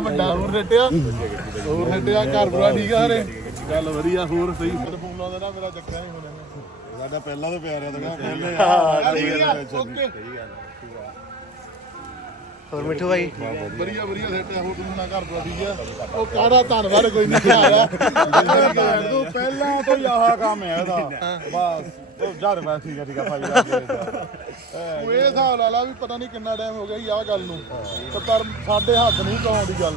ਵੱਡਾ ਹੋਰ ਰੇਟਿਆ ਹੋਰ ਰੇਟਿਆ ਘਰ ਬੁਰਾ ਠੀਕ ਆ ਹਰੇ ਗੱਲ ਵਧੀਆ ਹੋਰ ਸਹੀ। ਫੋਨ ਲਾਉਂਦਾ ਨਾ ਮੇਰਾ ਚੱਕਰ ਨਹੀਂ ਹੋਣਾ ਸਾਡਾ ਪਹਿਲਾਂ ਤੋਂ ਪਿਆਰ ਆ। ਤਾਂ ਪਹਿਲੇ ਹਾਂ ਠੀਕ ਆ ਓਕੇ ਹੋਰ ਮਿੱਠੂ ਭਾਈ? ਵਧੀਆ। ਵਧੀਆ ਸੈਟ ਆ ਹੋਰ ਤੂੰ ਨਾ ਘਰ ਬੁਰਾ ਠੀਕ ਆ? ਉਹ ਕਾਹਦਾ ਧੰਨਵਾਦ ਕੋਈ ਨਹੀਂ ਆਇਆ ਤੂੰ ਪਹਿਲਾਂ ਤੋਂ ਹੀ ਆਹ ਕੰਮ ਹੈ ਇਹਦਾ। ਬਸ। ਉਹ ਜਦ ਮੈਂ ਠੀਕ ਆ ਠੀਕ ਆ ਭਾਈ ਉਹ ਇਹ ਹਿਸਾਬ ਲਾ ਲਾ ਵੀ ਪਤਾ ਨਹੀਂ ਕਿੰਨਾ ਟਾਈਮ ਹੋ ਗਿਆ ਸੀ ਆਹ ਗੱਲ ਨੂੰ। ਤੇ ਪਰ ਸਾਡੇ ਹੱਥ ਨਹੀਂ ਕਹਾਉਣ ਦੀ ਗੱਲ।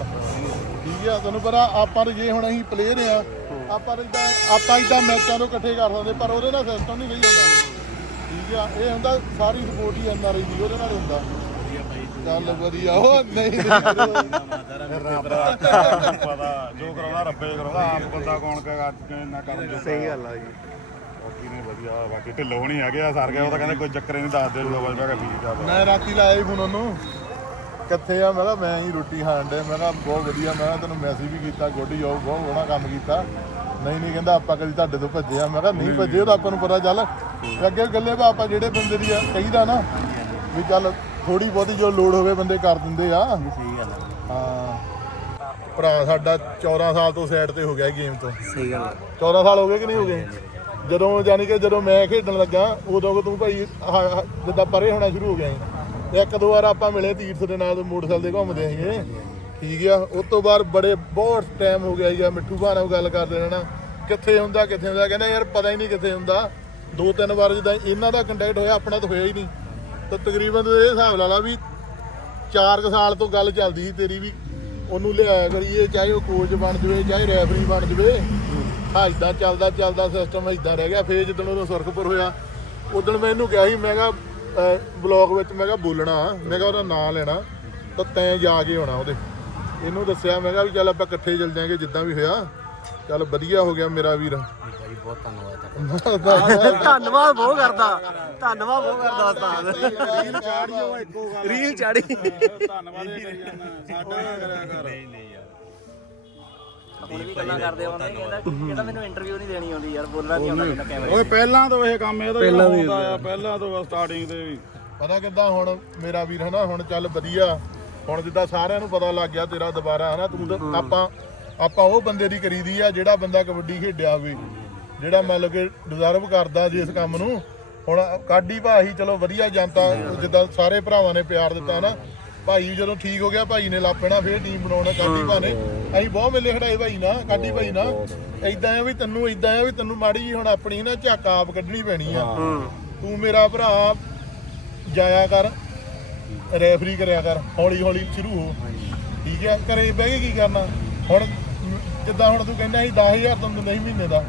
ਠੀਕ ਆ ਤੁਹਾਨੂੰ ਪਤਾ ਆਪਾਂ ਤਾਂ ਜੇ ਹੁਣ ਅਸੀਂ ਪਲੇਅਰ ਆ ਆਪਾਂ ਏਦਾਂ ਆਪਾਂ ਇਦਾਂ ਮੈਚਾਂ ਨੂੰ ਇਕੱਠੇ ਕਰ ਸਕਦੇ ਪਰ ਉਹਦੇ ਨਾਲ ਸਿਸਟਮ ਨਹੀਂ ਸਹੀ ਹੁੰਦਾ। ਠੀਕ ਆ ਇਹ ਹੁੰਦਾ ਸਾਰੀ support he N R I ਦੀ ਉਹਦੇ ਨਾਲ ਹੁੰਦਾ। ਚੱਲ ਵਧੀਆ ਉਹ ਨਹੀਂ ਨਹੀਂ ਰੱਬ ਦਾ ਪਤਾ ਜੋ ਕਰਾਉਂਦਾ ਰੱਬੇ ਕਰਾਉਂਦਾ ਆਪ ਬੰਦਾ ਕੌਣ ਕਹੇਗਾ ਨਾ ਕਰਨ ਜੋ ਸਹੀ ਗੱਲ ਆ ਜੀ। ਬਾਕੀ ਨੇ ਵਧੀਆ ਬਾਕੀ ਢਿੱਲੋਂ ਨਹੀਂ ਹੈਗੇ ਆ ਸਰ ਗਿਆ ਉਹ ਤਾਂ ਕਹਿੰਦੇ ਕੋਈ ਚੱਕਰ ਹੀ ਨਹੀਂ ਦੱਸ ਦੇ ਜਦੋਂ ਮੈਂ ਕਿਹਾ ਠੀਕ ਆ ਮੈਂ ਰਾਤੀ ਲਾਇਆ ਸੀ ਫੋਨ ਉਹਨੂੰ। ਕਿੱਥੇ ਆ? ਮੈਂ ਕਿਹਾ ਮੈਂ ਹੀ ਰੋਟੀ ਖਾਣ ਦੇ ਮੈਂ ਕਿਹਾ ਬਹੁਤ ਵਧੀਆ ਮੈਂ ਕਿਹਾ ਤੈਨੂੰ ਮੈਸੇਜ ਵੀ ਕੀਤਾ ਗੁੱਡ ਜੋਬ ਬਹੁਤ ਸੋਹਣਾ ਕੰਮ ਕੀਤਾ। ਨਹੀਂ ਨਹੀਂ ਕਹਿੰਦਾ ਆਪਾਂ ਕਦੀ ਤੁਹਾਡੇ ਤੋਂ ਭੱਜੇ ਆ। ਮੈਂ ਕਿਹਾ ਨਹੀਂ ਭੱਜੇ ਉਹ ਤਾਂ ਆਪਾਂ ਨੂੰ ਪਤਾ ਚੱਲ। ਅੱਗੇ ਗੱਲੇ ਵਾ ਆਪਾਂ ਜਿਹੜੇ ਬੰਦੇ ਦੀ ਆ, ਕਹੀਦਾ ਨਾ ਵੀ ਚੱਲ ਥੋੜੀ ਬਹੁਤੀ ਜੋ ਲੋੜ ਹੋਵੇ ਬੰਦੇ ਕਰ ਦਿੰਦੇ ਆ। ਸਹੀ ਗੱਲ ਆ। ਹਾਂ। ਭਰਾ ਸਾਡਾ 14 ਸਾਲ ਤੋਂ ਸਾਈਡ ਤੇ ਹੋ ਗਿਆ ਗੇਮ ਤੋਂ। ਸਹੀ ਗੱਲ ਆ। 14 ਸਾਲ ਹੋ ਗਏ ਕਿ ਨਹੀਂ ਹੋ ਗਏ? ਜਦੋਂ ਯਾਨੀ ਕਿ ਜਦੋਂ ਮੈਂ ਖੇਡਣ ਲੱਗਾ, ਉਦੋਂ ਤੂੰ ਭਾਈ, ਆਹ- ਆਹ, ਜਿੱਦਾਂ ਪਰੇ ਹੋਣਾ ਸ਼ੁਰੂ ਹੋ ਗਿਆ ਸੀ ਇੱਕ ਦੋ ਵਾਰ ਆਪਾਂ ਮਿਲੇ ਤੀਰਥ ਦੇ ਨਾਲ, ਮੋਟਰਸਾਈਕਲ ਤੇ ਘੁੰਮਦੇ ਸੀਗੇ। ਠੀਕ ਆ, ਉਸ ਤੋਂ ਬਾਅਦ ਬੜੇ, ਬਹੁਤ ਟਾਈਮ ਹੋ ਗਿਆ ਸੀਗਾ, ਮਿੱਠੂ ਭਾਅ ਨਾਲ ਗੱਲ ਕਰਦੇ ਰਹਿਣਾ। ਕਿੱਥੇ ਹੁੰਦਾ ਕਿੱਥੇ ਹੁੰਦਾ, ਕਹਿੰਦਾ ਯਾਰ ਪਤਾ ਹੀ ਨਹੀਂ ਕਿੱਥੇ ਹੁੰਦਾ। ਦੋ ਤਿੰਨ ਵਾਰ ਜਿੱਦਾਂ ਇਹਨਾਂ ਦਾ ਕੰਟੈਕਟ ਹੋਇਆ, ਆਪਣਾ ਤਾਂ ਹੋਇਆ ਹੀ ਨਹੀਂ। ਤਾਂ ਤਕਰੀਬਨ ਤੂੰ ਇਹ ਹਿਸਾਬ ਲਾ ਲਾ ਵੀ 4 ਸਾਲ ਤੋਂ ਗੱਲ ਚੱਲਦੀ ਸੀ ਤੇਰੀ ਵੀ। ਉਹਨੂੰ ਲਿਆਇਆ ਕਰੀਏ, ਚਾਹੇ ਉਹ ਕੋਚ ਬਣ ਜਵੇ, ਚਾਹੇ ਰੈਫਰੀ ਬਣ ਜਵੇ। ਹਾਂ ਇਦਾਂ ਚੱਲਦਾ ਚੱਲਦਾ ਸਿਸਟਮ ਇਦਾਂ ਰਹਿ ਗਿਆ। ਫੇਰ ਜਦੋਂ ਉਹ ਸੁਰਖਪੁਰ ਹੋਇਆ ਉਦੋਂ ਮੈਂ ਇਹਨੂੰ ਕਿਹਾ ਸੀ ਮੈਂ ਕਿਹਾ ਬਲੌਗ ਵਿੱਚ ਮੈਂ ਕਿਹਾ ਬੋਲਣਾ ਮੈਂ ਕਿਹਾ ਉਹਦਾ ਨਾਂ ਲੈਣਾ ਤਾਂ ਤੈਂ ਜਾ ਕੇ ਆਉਣਾ ਉਹਦੇ। ਇਹਨੂੰ ਦੱਸਿਆ ਮੈਂ ਕਿਹਾ ਵੀ ਚੱਲ ਆਪਾਂ ਇਕੱਠੇ ਚੱਲ ਜਾਾਂਗੇ ਜਿੱਦਾਂ ਵੀ ਹੋਇਆ। ਚੱਲ ਵਧੀਆ ਹੋ ਗਿਆ ਮੇਰਾ ਵੀਰ। ਭਾਈ ਬਹੁਤ ਧੰਨਵਾਦ ਧੰਨਵਾਦ। ਬਹੁਤ ਕਰਦਾ। ਧੰਨਵਾਦ ਬਹੁਤ ਕਰਦਾ ਉਸਤਾਦ। ਰੀਲ ਚਾੜੀ ਉਹ ਇੱਕੋ ਗੱਲ। ਰੀਲ ਚਾੜੀ ਧੰਨਵਾਦ ਸਾਡਾ ਨਾ ਕਰਿਆ ਕਰ। ਹੁਣ ਵੀ ਗੱਲਾਂ ਕਰਦੇ ਆਉਂਦੇ ਕਹਿੰਦਾ ਕਹਿੰਦਾ ਮੈਨੂੰ ਇੰਟਰਵਿਊ ਨਹੀਂ ਦੇਣੀ ਆਉਂਦੀ ਯਾਰ ਬੋਲਣਾ ਨਹੀਂ ਆਉਂਦਾ ਮੈਨੂੰ ਕੈਮਰੇ ਓਏ ਪਹਿਲਾਂ ਤੋਂ ਇਹ ਕੰਮ ਇਹਦਾ ਪਹਿਲਾਂ ਹੁੰਦਾ ਆ ਪਹਿਲਾਂ ਤੋਂ ਸਟਾਰਟਿੰਗ ਤੇ ਵੀ। ਪਤਾ ਕਿੱਦਾਂ ਹੁਣ ਮੇਰਾ ਵੀਰ ਹਨਾ ਹੁਣ ਚੱਲ ਵਧੀਆ। ਹੁਣ ਜਿੱਦਾਂ ਸਾਰਿਆਂ ਨੂੰ ਪਤਾ ਲੱਗ ਗਿਆ ਤੇਰਾ ਦੁਬਾਰਾ ਹਨਾ ਤੂੰ ਤਾਂ ਆਪਾਂ ਆਪਾਂ ਉਹ ਬੰਦੇ ਦੀ ਕਰੀਦੀ ਆ ਜਿਹੜਾ ਬੰਦਾ ਕਬੱਡੀ ਖੇਡਿਆ ਹੋਵੇ ਜਿਹੜਾ ਮੰਨ ਲਓ ਕਿ ਡਿਜ਼ਰਵ ਕਰਦਾ ਜੀ ਇਸ ਕੰਮ ਨੂੰ। ਹੁਣ ਕਾਡੀ ਭਾਈ ਚਲੋ ਵਧੀਆ ਜਨਤਾ ਜਿੱਦਾਂ ਸਾਰੇ ਭਰਾਵਾਂ ਨੇ ਪਿਆਰ ਦਿੱਤਾ ਨਾ ਭਾਈ ਜਦੋਂ ਠੀਕ ਹੋ ਗਿਆ ਭਾਈ ਨੇ ਲਾਪਣਾ ਫੇਰ ਟੀਮ ਬਣਾਉਣਾ ਕਾਡੀ ਭਾ ਨੇ ਅਸੀਂ ਬਹੁਤ ਮੇਲੇ ਖੜਾਏ ਭਾਈ ਨਾ ਕਾਡੀ ਭਾਈ ਨਾ ਇਦਾਂ ਆ ਵੀ ਤੈਨੂੰ ਇਦਾਂ ਆ ਵੀ ਤੈਨੂੰ ਮਾੜੀ ਜੀ ਹੁਣ ਆਪਣੀ ਨਾ ਝੱਕ ਆਪ ਕੱਢਣੀ ਪੈਣੀ ਆ। ਤੂੰ ਮੇਰਾ ਭਰਾ ਜਾਇਆ ਕਰ ਰੈਫਰੀ ਕਰਿਆ ਕਰ ਹੌਲੀ ਹੌਲੀ ਸ਼ੁਰੂ ਹੋ। ਠੀਕ ਹੈ ਘਰੇ ਬਹਿ ਕੇ ਕੀ ਕਰਨਾ? ਹੁਣ ਜਿੱਦਾਂ ਹੁਣ ਤੂੰ ਕਹਿੰਦਾ ਸੀ 10000 ਤੁਹਾਨੂੰ ਨਹੀਂ ਮਹੀਨੇ ਦਾ।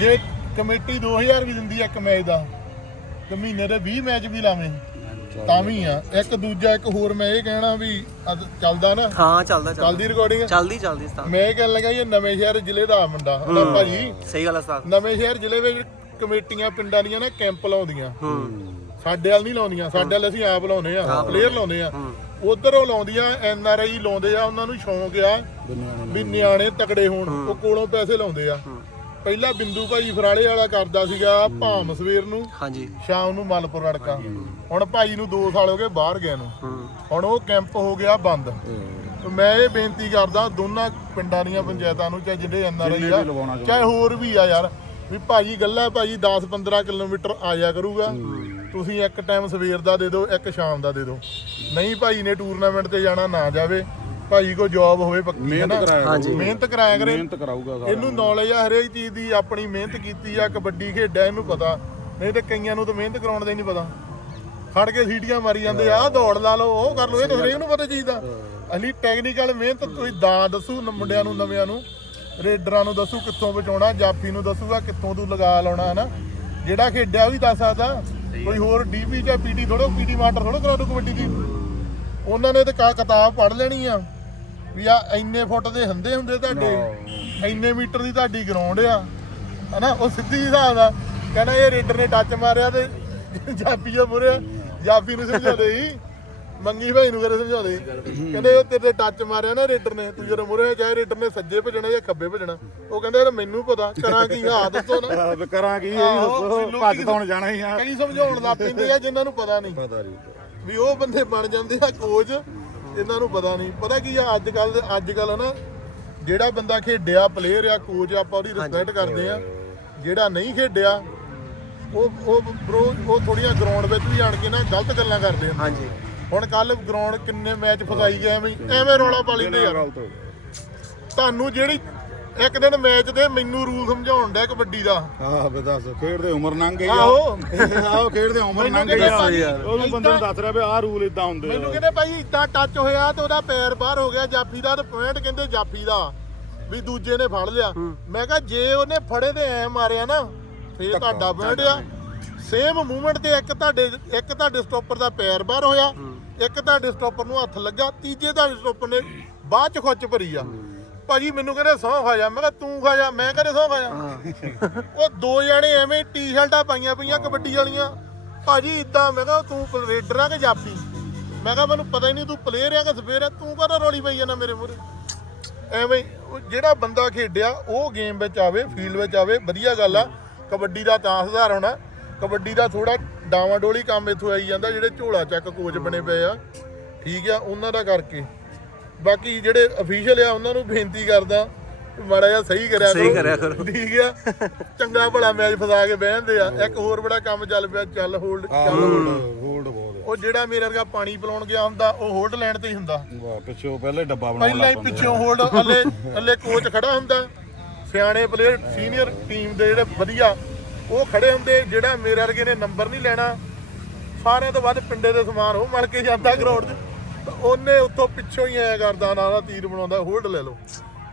ਜੇ ਕਮੇਟੀ 2000 ਵੀ ਦਿੰਦੀ ਆ ਇੱਕ ਮੈਚ ਦਾ ਤੇ ਮਹੀਨੇ ਦੇ 20 ਮੈਚ ਵੀ ਲਾਵੇਂ। ਤਾਂ ਵੀ ਆ। ਇੱਕ ਦੂਜਾ ਇੱਕ ਹੋਰ ਮੈਂ ਇਹ ਕਹਿਣਾ ਵੀ ਅੱਜ ਚੱਲਦਾ ਨਾ। ਹਾਂ ਚੱਲਦਾ ਚੱਲਦਾ। ਰਿਕਾਰਡਿੰਗ ਚੱਲਦੀ ਚੱਲਦੀ ਉਸਤਾਦ ਮੈਂ ਇਹ ਕਹਿਣ ਲੱਗਾ ਇਹ ਨਵੇਂ ਸ਼ਹਿਰ ਜ਼ਿਲ੍ਹੇ ਦਾ ਮੁੰਡਾ ਉਹਦਾ ਭਾਜੀ? ਸਹੀ ਗੱਲ ਆ ਉਸਤਾਦ ਨਵੇਂ ਸ਼ਹਿਰ ਜ਼ਿਲ੍ਹੇ ਵਿੱਚ ਕਮੇਟੀਆਂ ਪਿੰਡਾਂ ਦੀਆਂ ਨਾ ਕੈਂਪ ਲਾਉਂਦੀਆਂ। ਹੂੰ। ਸਾਡੇ ਵੱਲ ਨਹੀਂ ਲਾਉਂਦੀਆਂ ਸਾਡੇ ਵੱਲ ਅਸੀਂ ਆਪ ਲਾਉਨੇ ਆ ਪਲੇਅਰ ਲਾਉਂਦੇ ਆ। ਉਧਰ ਉਹ ਲਾਉਂਦੀਆਂ ਐਨ ਆਰ ਆਈ ਲਾਉਂਦੇ ਆ ਉਹਨਾਂ ਨੂੰ ਸ਼ੌਂਕ ਆ ਵੀ ਨਿਆਣੇ ਤਕੜੇ ਹੋਣ ਉਹ ਕੋਲੋਂ ਪੈਸੇ ਲਾਉਂਦੇ ਆ। ਪਹਿਲਾਂ ਬਿੰਦੂ ਭਾਈ ਫਰਾਲੇ ਵਾਲਾ ਕਰਦਾ ਸੀਗਾ ਭਾਮ ਸਵੇਰ ਨੂੰ ਹਾਂਜੀ। ਸ਼ਾਮ ਨੂੰ ਮਲਪੁਰ ਰੜਕਾ ਹੁਣ ਭਾਈ ਨੂੰ 2 ਸਾਲ ਹੋ ਗਏ ਬਾਹਰ ਗਏ ਨੂੰ। ਹੁਣ ਉਹ ਕੈਂਪ ਹੋ ਗਿਆ ਬੰਦ। ਤੇ ਮੈਂ ਇਹ ਬੇਨਤੀ ਕਰਦਾ ਦੋਨਾਂ ਪਿੰਡਾਂ ਦੀਆਂ ਪੰਚਾਇਤਾਂ ਨੂੰ ਚਾਹੇ ਜਿਹੜੇ ਐਨ ਆਰ ਆਈ ਆ ਚਾਹੇ ਹੋਰ ਵੀ ਆ ਯਾਰ ਵੀ ਭਾਜੀ ਗੱਲਾਂ ਭਾਜੀ 10 15 ਕਿਲੋਮੀਟਰ ਆਇਆ ਕਰੂਗਾ। ਤੁਸੀਂ ਇੱਕ ਟਾਈਮ ਸਵੇਰ ਦਾ ਦੇ ਦਿਓ ਇੱਕ ਸ਼ਾਮ ਦਾ ਦੇ ਦਿਓ। ਨਹੀਂ ਭਾਈ ਨੇ ਟੂਰਨਾਮੈਂਟ ਤੇ ਜਾਣਾ ਨਾ ਜਾਵੇ। ਭਾਈ ਕੋ ਜੌਬ ਹੋਵੇ ਪੱਕੀ ਹੈ ਮਿਹਨਤ ਕਰਾਇਆ ਹਾਂਜੀ। ਮਿਹਨਤ ਕਰਾਇਆ ਕਰੇ। ਮਿਹਨਤ ਕਰਾਊਗਾ ਸਾਰਾ। ਇਹਨੂੰ ਨੌਲੇਜ ਆ ਹਰੇਕ ਚੀਜ਼ ਦੀ ਆਪਣੀ ਮਿਹਨਤ ਕੀਤੀ ਆ ਕਬੱਡੀ ਖੇਡਿਆ ਇਹਨੂੰ ਪਤਾ। ਨਹੀਂ ਤੇ ਕਈਆਂ ਨੂੰ ਤਾਂ ਮਿਹਨਤ ਕਰਾਉਣ ਦਾ ਹੀ ਨਹੀਂ ਪਤਾ। ਖੜ ਕੇ ਸੀਟੀਆਂ ਮਾਰੀ ਜਾਂਦੇ ਆ ਦੌੜ ਲਾ ਲਓ ਉਹ ਕਰ ਲਓ ਇਹ ਤਾਂ ਹਰੇਕ ਨੂੰ ਪਤਾ ਚੀਜ਼ ਦਾ। ਅਲੀ ਟੈਕਨੀਕਲ ਮਿਹਨਤ ਤੁਸੀਂ ਦਾ ਦੱਸੂ ਨ- ਮੁੰਡਿਆਂ ਨੂੰ ਨਵਿਆਂ ਨੂੰ। ਰੇਡਰਾਂ ਨੂੰ ਦੱਸੂ ਕਿੱਥੋਂ ਬਚਾਉਣਾ ਜਾਫੀ ਨੂੰ ਦੱਸੂਗਾ ਕਿੱਥੋਂ ਤੂੰ ਲਗਾ ਲਾਉਣਾ ਹਨਾ? ਜਿਹੜਾ ਖੇਡਿਆ ਉਹ ਵੀ ਦੱਸ ਸਕਦਾ। ਕੋਈ ਹੋਰ ਡੀਪੀ ਜਾਂ ਪੀਟੀ ਥੋੜੋ ਪੀਟੀ ਮਾਸਟਰ ਥੋੜੋ ਕਰਾ ਦੂ ਕਬੱਡੀ ਦੀ। ਉਹਨਾਂ ਨੇ ਤਾਂ ਕਾ ਕਿਤਾਬ ਪੜ੍ਹ ਲੈਣੀ ਆ। ਵੀ ਆ ਇੰਨੇ ਫੁੱਟ ਦੇ ਹੁੰਦੇ ਹੁੰਦੇ ਤੁਹਾਡੇ ਇੰਨੇ ਮੀਟਰ ਦੀ ਤੁਹਾਡੀ ਗਰਾਊਂਡ ਆ। ਹਨਾ ਉਹ ਸਿੱਧੀ ਹਿਸਾਬ ਦਾ ਕਹਿੰਦਾ ਇਹ ਰੇਡਰ ਨੇ ਟੱਚ ਮਾਰਿਆ ਤੇ ਜਾਫੀ ਜੋ ਜਾਫੀ ਨੂੰ ਸਮਝਾਉਂਦੇ ਸੀ ਮੰਗੀ ਭਾਈ ਨੂੰ ਕਰੇ ਸਮਝਾਉਂਦੇ। ਕਹਿੰਦੇ ਉਹ ਤੇਰੇ ਟੱਚ ਮਾਰਿਆ ਨਾ ਰੇਡਰ ਨੇ ਤੂੰ ਜਦੋਂ ਮੁਰਿਆ ਚਾਹੇ ਰੇਡਰ ਨੇ ਸੱਜੇ ਭਜਣਾ ਜਾਂ ਖੱਬੇ ਭਜਣਾ ਉਹ ਕਹਿੰਦਾ ਇਹ ਮੈਨੂੰ ਪਤਾ ਕਰਾਂ ਕੀ ਹਾਂ ਦੱਸੋ ਨਾ। ਕਰਾਂ ਕੀ ਇਹ ਦੱਸੋ ਭੱਜ ਤਾਂ ਜਾਣਾ ਹੀ ਆ। ਕਈ ਸਮਝਾਉਣ ਲੱਗ ਪੈਂਦੇ ਆ ਜਿਨ੍ਹਾਂ ਨੂੰ ਪਤਾ ਨਹੀਂ। ਪਤਾ ਨਹੀਂ। ਵੀ ਉਹ ਬੰਦੇ ਬਣ ਜਾਂਦੇ ਆ ਕੋਚ ਇਹਨਾਂ ਨੂੰ ਪਤਾ ਨਹੀਂ। ਪਤਾ ਕੀ ਆ ਅੱਜ ਕੱਲ ਅੱਜ ਕੱਲ ਨਾ ਜਿਹੜਾ ਬੰਦਾ ਖੇਡਿਆ ਪਲੇਅਰ ਆ ਕੋਚ ਆਪਾਂ ਉਹਦੀ ਰਿਸਪੈਕਟ ਕਰਦੇ ਆ। ਜਿਹੜਾ ਨਹੀਂ ਖੇਡਿਆ ਉਹ ਉਹ ਬ్రో ਉਹ ਥੋੜੀਆਂ ਗਰਾਊਂਡ ਵਿੱਚ ਵੀ ਆਣ ਕੇ ਨਾ ਗਲਤ ਗੱਲਾਂ ਕਰਦੇ ਹੁੰਦੇ ਹਾਂਜੀ। ਹੁਣ ਕੱਲ ਗਰਾਊਂਡ ਕਿੰਨੇ ਮੈਚ ਫਸਾਈ ਗਏ ਐਵੇਂ ਐਵੇਂ ਰੌਲਾ ਪਾ ਲੈਂਦੇ ਯਾਰ। ਗਿਆ ਤੁਹਾਨੂੰ ਜਿਹੜੀ ਇੱਕ ਦਿਨ ਮੈਚ ਦੇ ਮੈਨੂੰ ਰੂਲ ਸਮਝਾਉਣ ਦਾ ਕਬੱਡੀ ਦਾ। ਆਹ ਬੇ ਦੱਸ ਖੇਡਦੇ ਉਮਰ ਲੰਘ ਗਈ ਆਹੋ। ਆਹੋ ਖੇਡਦੇ ਉਮਰ ਮੈਨੂੰ ਲੰਘ ਕਹਿੰਦੇ ਗਈ ਭਾਜੀ, ਉਹ ਬੰਦੇ ਨੂੰ ਦੱਸ ਰਿਹਾ ਵੀ ਆਹ ਰੂਲ ਇਦਾਂ ਹੁੰਦੇ ਮੈਨੂੰ ਆ। ਕਹਿੰਦੇ ਭਾਈ ਇਦਾਂ ਟੱਚ ਹੋਇਆ ਤੇ ਉਹਦਾ ਪੈਰ ਬਾਹਰ ਹੋ ਗਿਆ ਜਾਫੀ ਦਾ ਤੇ ਪੁਆਇੰਟ ਕਹਿੰਦੇ ਜਾਫੀ ਦਾ। ਵੀ ਦੂਜੇ ਨੇ ਫੜ ਲਿਆ। ਮੈਂ ਕਿਹਾ ਜੇ ਉਹਨੇ ਫੜੇ ਤੇ ਐ ਮਾਰਿਆ ਨਾ ਫੇਰ ਤੁਹਾਡਾ ਪੁਆਇੰਟ ਆ। ਸੇਮ ਮੂਵਮੈਂਟ ਤੇ ਇੱਕ ਤੁਹਾਡੇ ਇੱਕ ਤੁਹਾਡੇ ਸਟਾਪਰ ਦਾ ਪੈਰ ਬਾਹਰ ਹੋਇਆ ਇੱਕ ਤੁਹਾਡੇ ਸਟਾਪਰ ਨੂੰ ਹੱਥ ਲੱਗਾ ਤੀਜੇ ਤੁਹਾਡੇ ਸਟਾਪਰ ਨੇ ਬਾਅਦ ਚ ਖੁੱਚ ਭਰੀ ਆ। ਭਾਜੀ ਮੈਨੂੰ ਕਹਿੰਦੇ ਸੌਂ ਖਾ ਜਾ। ਮੈਂ ਕਿਹਾ ਤੂੰ ਖਾ ਜਾ ਮੈਂ ਕਹਿੰਦੇ ਸੌਂ ਖਾ ਜਾ। ਉਹ ਦੋ ਜਣੇ ਐਵੇਂ ਟੀ-ਸ਼ਰਟਾਂ ਪਾਈਆਂ ਪਈਆਂ ਕਬੱਡੀ ਵਾਲੀਆਂ। ਭਾਜੀ ਇਦਾਂ ਮੈਂ ਕਿਹਾ ਤੂੰ ਰੇਡਰ ਆ ਕਿ ਜਾਫੀ ਮੈਂ ਕਿਹਾ ਮੈਨੂੰ ਪਤਾ ਹੀ ਨਹੀਂ ਤੂੰ ਪਲੇਅਰ ਆ ਕਿ ਸਪੇਅਰ ਆ। ਤੂੰ ਕਾਹਦਾ ਰੌਲੀ ਪਈ ਜਾਂਦਾ ਮੇਰੇ ਮੂਹਰੇ? ਐਵੇਂ ਜਿਹੜਾ ਬੰਦਾ ਖੇਡਿਆ ਉਹ ਗੇਮ ਵਿੱਚ ਆਵੇ ਫੀਲਡ ਵਿੱਚ ਆਵੇ ਵਧੀਆ ਗੱਲ ਆ। ਕਬੱਡੀ ਦਾ ਤਾਂ ਸੁਧਾਰ ਹੋਣਾ ਕਬੱਡੀ ਦਾ ਥੋੜਾ ਡਾਵਾਂ ਡੋਲੀ ਕੰਮ ਇੱਥੋਂ ਆਈ ਜਾਂਦਾ ਜਿਹੜੇ ਝੋਲਾ ਚੱਕ ਕੋਚ ਬਣੇ ਪਏ ਆ। ਠੀਕ ਆ ਉਹਨਾਂ ਦਾ ਕਰਕੇ। ਬਾਕੀ ਜਿਹੜੇ ਅਫੀਸ਼ੀਅਲ ਆ ਉਹਨਾਂ ਨੂੰ ਬੇਨਤੀ ਕਰਦਾ ਮਾੜਾ ਜਿਹਾ ਸਹੀ ਕਰਿਆ ਸਹੀ ਕਰਿਆ ਕਰੋ। ਠੀਕ ਆ। ਚੰਗਾ ਭਲਾ ਮੈਚ ਫਸਾ ਕੇ ਬਹਿੰਦੇ ਆ। ਇੱਕ ਹੋਰ ਬੜਾ ਕੰਮ ਚੱਲ ਪਿਆ ਚੱਲ ਹੋਲਡ ਚੱਲ ਹੋਲਡ ਹੋਲਡ ਬਹੁਤ ਉਹ ਜਿਹੜਾ ਮੇਰੇ ਵਰਗਾ ਪਾਣੀ ਪਿਲਾਉਣ ਗਿਆ ਹੁੰਦਾ ਉਹ ਹੋਲਡ ਲੈਣ ਤੇ ਹੀ ਹੁੰਦਾ। ਵਾਹ ਪਿੱਛੋਂ ਪਹਿਲੇ ਡੱਬਾ ਬਣਾਉਣ ਪਹਿਲਾਂ ਹੀ ਲੱਗ ਪੈਂਦੇ। ਪਿੱਛੋਂ ਹੋਲਡ ਹੱਲੇ ਹੱਲੇ ਕੋਚ ਖੜਾ ਹੁੰਦਾ। ਸਿਆਣੇ ਪਲੇਅਰ ਸੀਨੀਅਰ ਟੀਮ ਦੇ ਜਿਹੜੇ ਵਧੀਆ ਉਹ ਖੜੇ ਹੁੰਦੇ। ਜਿਹੜਾ ਮੇਰੇ ਵਰਗੇ ਨੇ ਨੰਬਰ ਨਹੀਂ ਲੈਣਾ ਸਾਰਿਆਂ ਤੋਂ ਵੱਧ ਪਿੰਡੇ ਦੇ ਸਮਾਨ ਉਹ ਮਲ ਕੇ ਜਾਂਦਾ ਗਰਾਊਂਡ 'ਚ। ਤਾਂ ਉਹਨੇ ਉੱਥੋਂ ਪਿੱਛੋਂ ਹੀ ਆਇਆ ਕਰਦਾ ਨਾਲ ਦਾ ਤੀਰ ਬਣਾਉਂਦਾ ਹੋਲਡ ਲੈ ਲਓ।